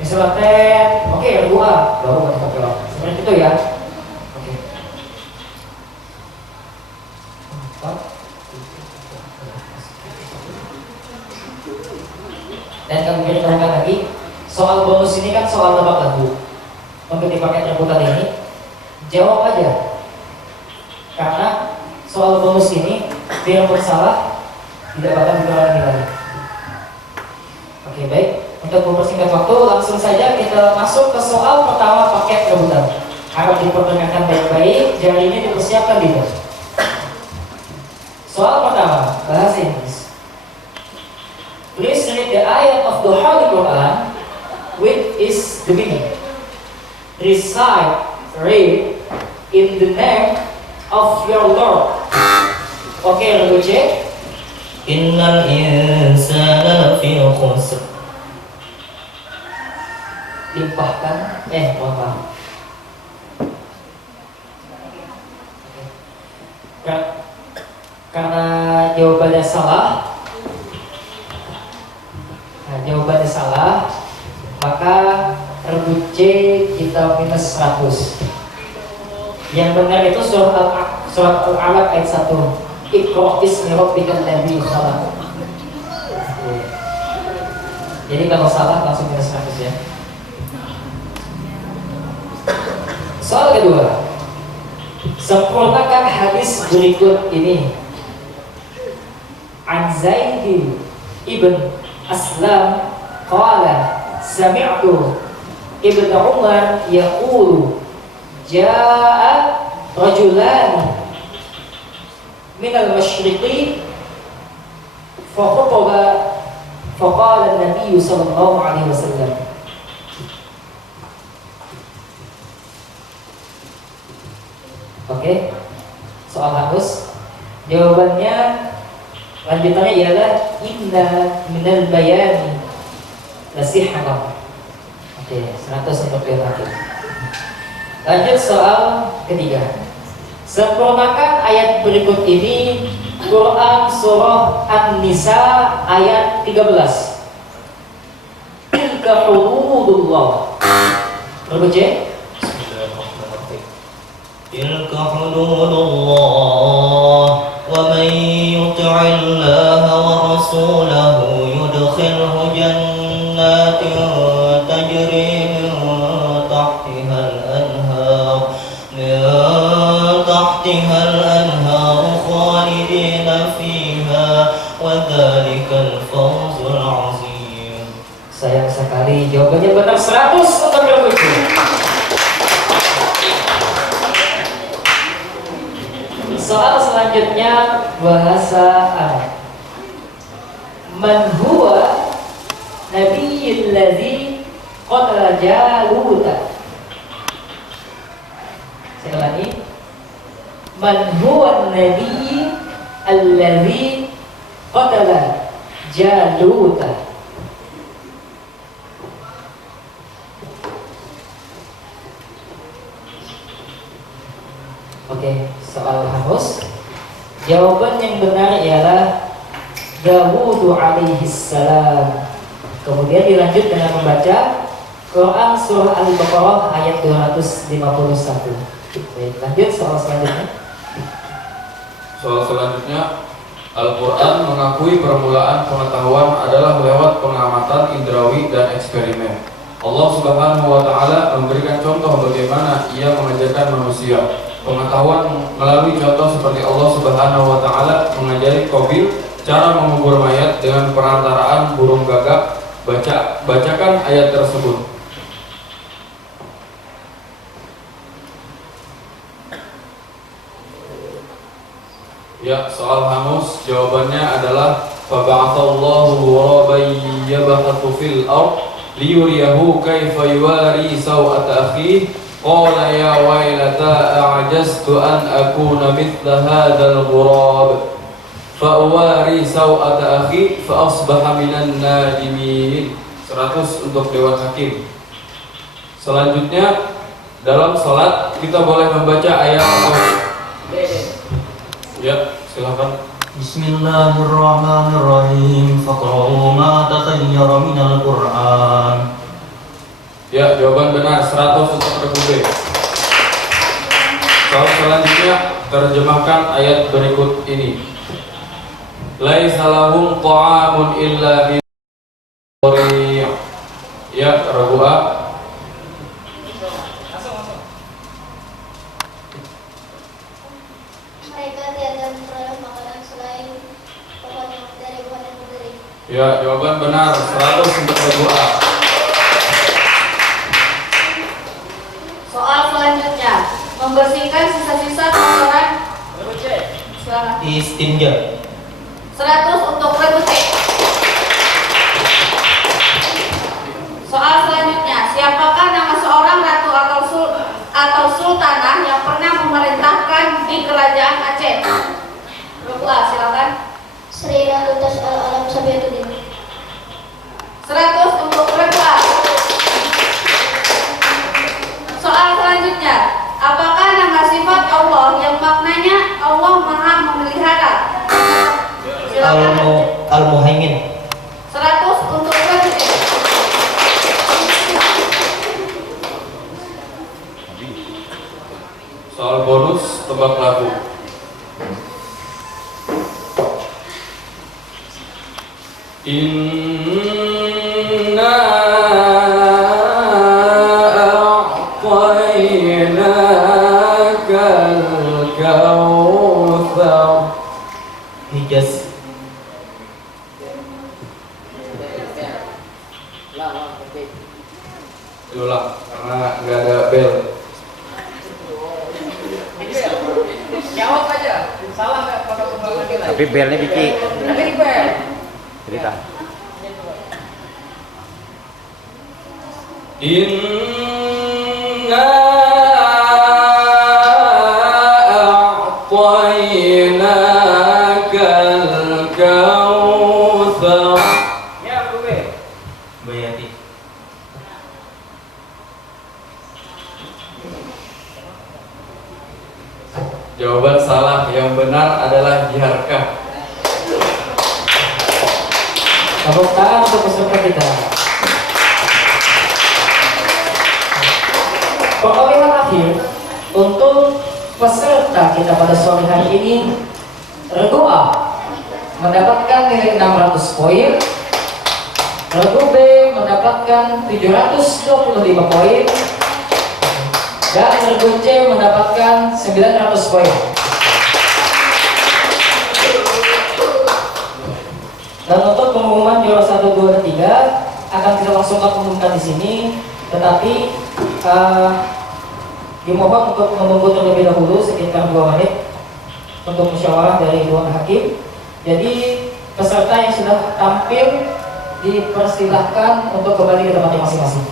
Misalnya oke, dua, baru boleh menjawab. Seperti itu ya. Dan kami berikan lagi, soal bonus ini kan soal tebak lagu. Untuk di paket rebutan ini, jawab aja. Karena soal bonus ini, biarpun salah, tidak bakal dikurangi nilai. Oke, baik. Untuk mempersingkat waktu, langsung saja kita masuk ke soal pertama paket rebutan. Harap diperdengarkan baik-baik, jari ini dipersiapkan di bawah. Soal pertama, bahasa Inggris. Please read the ayat of the Holy Quran which is the meaning. Recite, read in the name of your Lord. Oke, Rabu C. Innal insana lafi khusr. Limpahkan, mohon maaf. Karena jawabannya salah, maka Rabu C kita minus 100. Yang benar itu surat Al-Alaq ayat 1. Iqra bismi rabbikal ladzi khalaq. Jadi kalau salah langsung minus 100 ya. Soal kedua, sempurnakan hadis berikut ini. An Zaid ibn Aslam qala sami'tu Ibnu Umar yaqulu jaa rajulan min al-masyriqi fa khutaba fa qala an-nabiy sallallahu alaihi wasallam soal hangus. Jawabannya lanjutannya ialah inna minal bayani lasihran. Oke, 100 untuk laki. Lanjut soal ketiga. Sempurnakan ayat berikut ini. Quran surah An-Nisa ayat 13. Tilka hududullah. Berbaca. تلك حدود الله ومن يطع الله ورسوله يدخله جنات تجري من تحتها الأنهار خالدين فيها وذلك الفوز العظيم. Sayang sekali jawabannya benar 100 untuk berikut. Soal selanjutnya bahasa Arab. Man huwa nabiyyul ladzi qatala Jaluta. Saya ulangi. Man huwa nabiyyu alladzi qatala Jaluta. Oke, soal hangus. Jawaban yang benar ialah Dawud alaihissalam. Kemudian dilanjut dengan membaca Quran surah Al-Baqarah ayat 251. Baik, lanjut soal selanjutnya. Soal selanjutnya, Al-Quran mengakui permulaan pengetahuan adalah lewat pengamatan indrawi dan eksperimen. Allah Subhanahu wa Ta'ala memberikan contoh bagaimana Ia mengajarkan manusia pengetahuan melalui contoh seperti Allah Subhanahu wa Ta'ala mengajari Qabil cara mengubur mayat dengan perantaraan burung gagak. Bacakan ayat tersebut. Ya, soal hangus jawabannya adalah fab'athallahu ghuraban yabhathu fil ard liyuriyahu kaifa yuwari sawata akhihi qala ya wailata a'jaztu an akuna mithla hadzal ghurab fa uwari sawata akhi fa asbaha minan nadimin. 100 untuk Dewan Hakim. Selanjutnya dalam salat kita boleh membaca ayat Ya, silakan. Bismillahirrahmanirrahim. Faqra'u ma tatayyara minal Qur'an. Ya, jawaban benar 100 untuk Republik. Soal selanjutnya, terjemahkan ayat berikut ini. Laisa lahum ta'amun illa min dhari'. Ya, Rabu'a. Ya, jawaban benar 100 untuk Rabu'a. Soal selanjutnya, membersihkan sisa-sisa kotoran. Silakan. Istinja. 100 untuk Rebutik. Soal selanjutnya, siapakah nama seorang ratu atau sultanah yang pernah memerintahkan di kerajaan Aceh? Rebu'a, silakan. Sri Ratu Tas Al-Alam Sabiatuddin. 100 untuk Rebu'a. Soal selanjutnya, apakah nama sifat Allah yang maknanya Allah Maha Memelihara? Al-Muhaimin. 100 untuk Rebu'a. Soal bonus tebak lagu. Inna a'tainakal kautsar. Hijaz. Diulang karena nggak ada bel. Jawab aja. Salah nggak pada pembagian lagi. Tapi belnya Biki. Tapi di bel. Cerita. Inna a'tainakal Jawaban salah, yang benar adalah Jiharkah. Tepuk tangan untuk peserta kita. Pemilihan akhir untuk peserta kita pada sore hari ini, regu A mendapatkan nilai 600 poin, regu B mendapatkan 725 poin, dan regu C mendapatkan 900 poin. Dan untuk pengumuman juara 1, 2, dan 3 akan kita langsung umumkan di sini, tetapi dimohon untuk menunggu terlebih dahulu sekitar 2 menit untuk musyawarah dari Dewan Hakim. Jadi peserta yang sudah tampil dipersilahkan untuk kembali ke tempatnya masing-masing.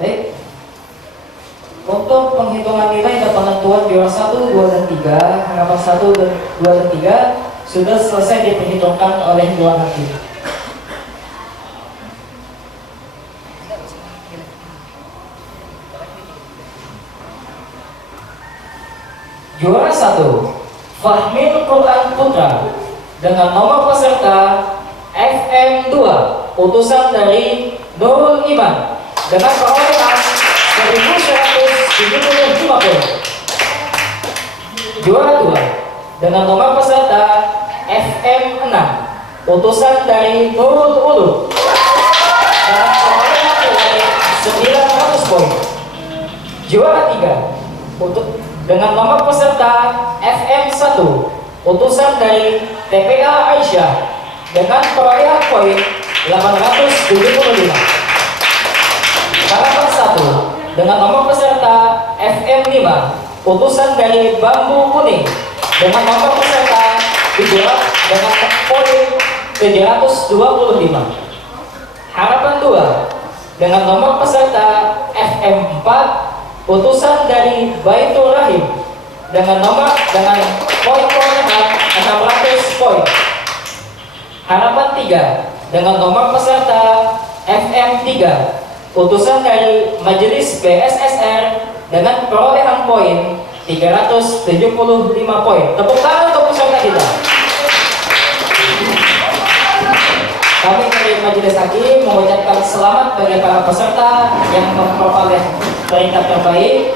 Baik. Untuk penghitungan nilai dan penentuan juara 1, 2, dan 3, harapan 1, 2, dan 3 sudah selesai diperhitungkan oleh Dewan Hakim. Juara 1, Fahmil Quran Putra dengan nomor peserta FM2, utusan dari Nurul Iman dengan perolehan 1175 poin. Juara 2 dengan nomor peserta FM6, utusan dari Nurul Ulu dengan perolehan nilai 900 poin. Juara 3 dengan nomor peserta FM1, utusan dari TPA Aisyah dengan perolehan poin 875. Harapan 1 dengan nomor peserta FM5, utusan dari Bambu Kuning dengan nomor peserta dijerat dengan poin 725. Harapan 2 dengan nomor peserta FM4, utusan dari Baitul Rahim dengan poin perolehan 600 poin. Harapan 3 dengan nomor peserta FM3, utusan dari Majelis BSSR dengan perolehan poin 375 poin. Tepuk tangan untuk peserta kita. Kami dari Majelis Hakim mengucapkan selamat bagi para peserta yang memperoleh peringkat terbaik,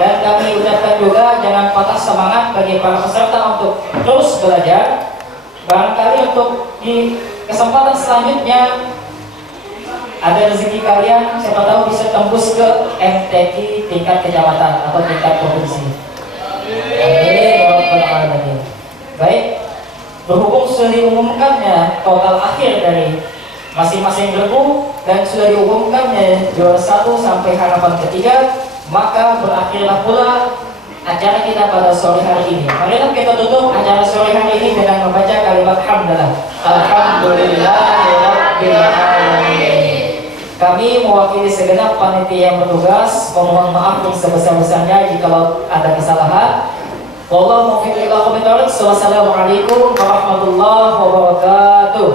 dan kami ucapkan juga jangan patah semangat bagi para peserta untuk terus belajar. Barangkali untuk di kesempatan selanjutnya ada rezeki kalian, siapa tahu bisa tembus ke MTQ tingkat kecamatan atau tingkat provinsi. Amin ya rabbal alamin. Baik, berhubung sudah diumumkannya total akhir dari masing-masing regu dan sudah diumumkannya juara 1 sampai harapan ketiga, maka berakhirlah pula acara kita pada sore hari ini. Marilah kita tutup acara sore hari ini dengan membaca kalimat hamdalah. Alhamdulillahirabbil alamin. Kami mewakili segenap panitia yang bertugas memohon maaf yang sebesar-besarnya jika ada kesalahan. Wassalamualaikum warahmatullahi wabarakatuh.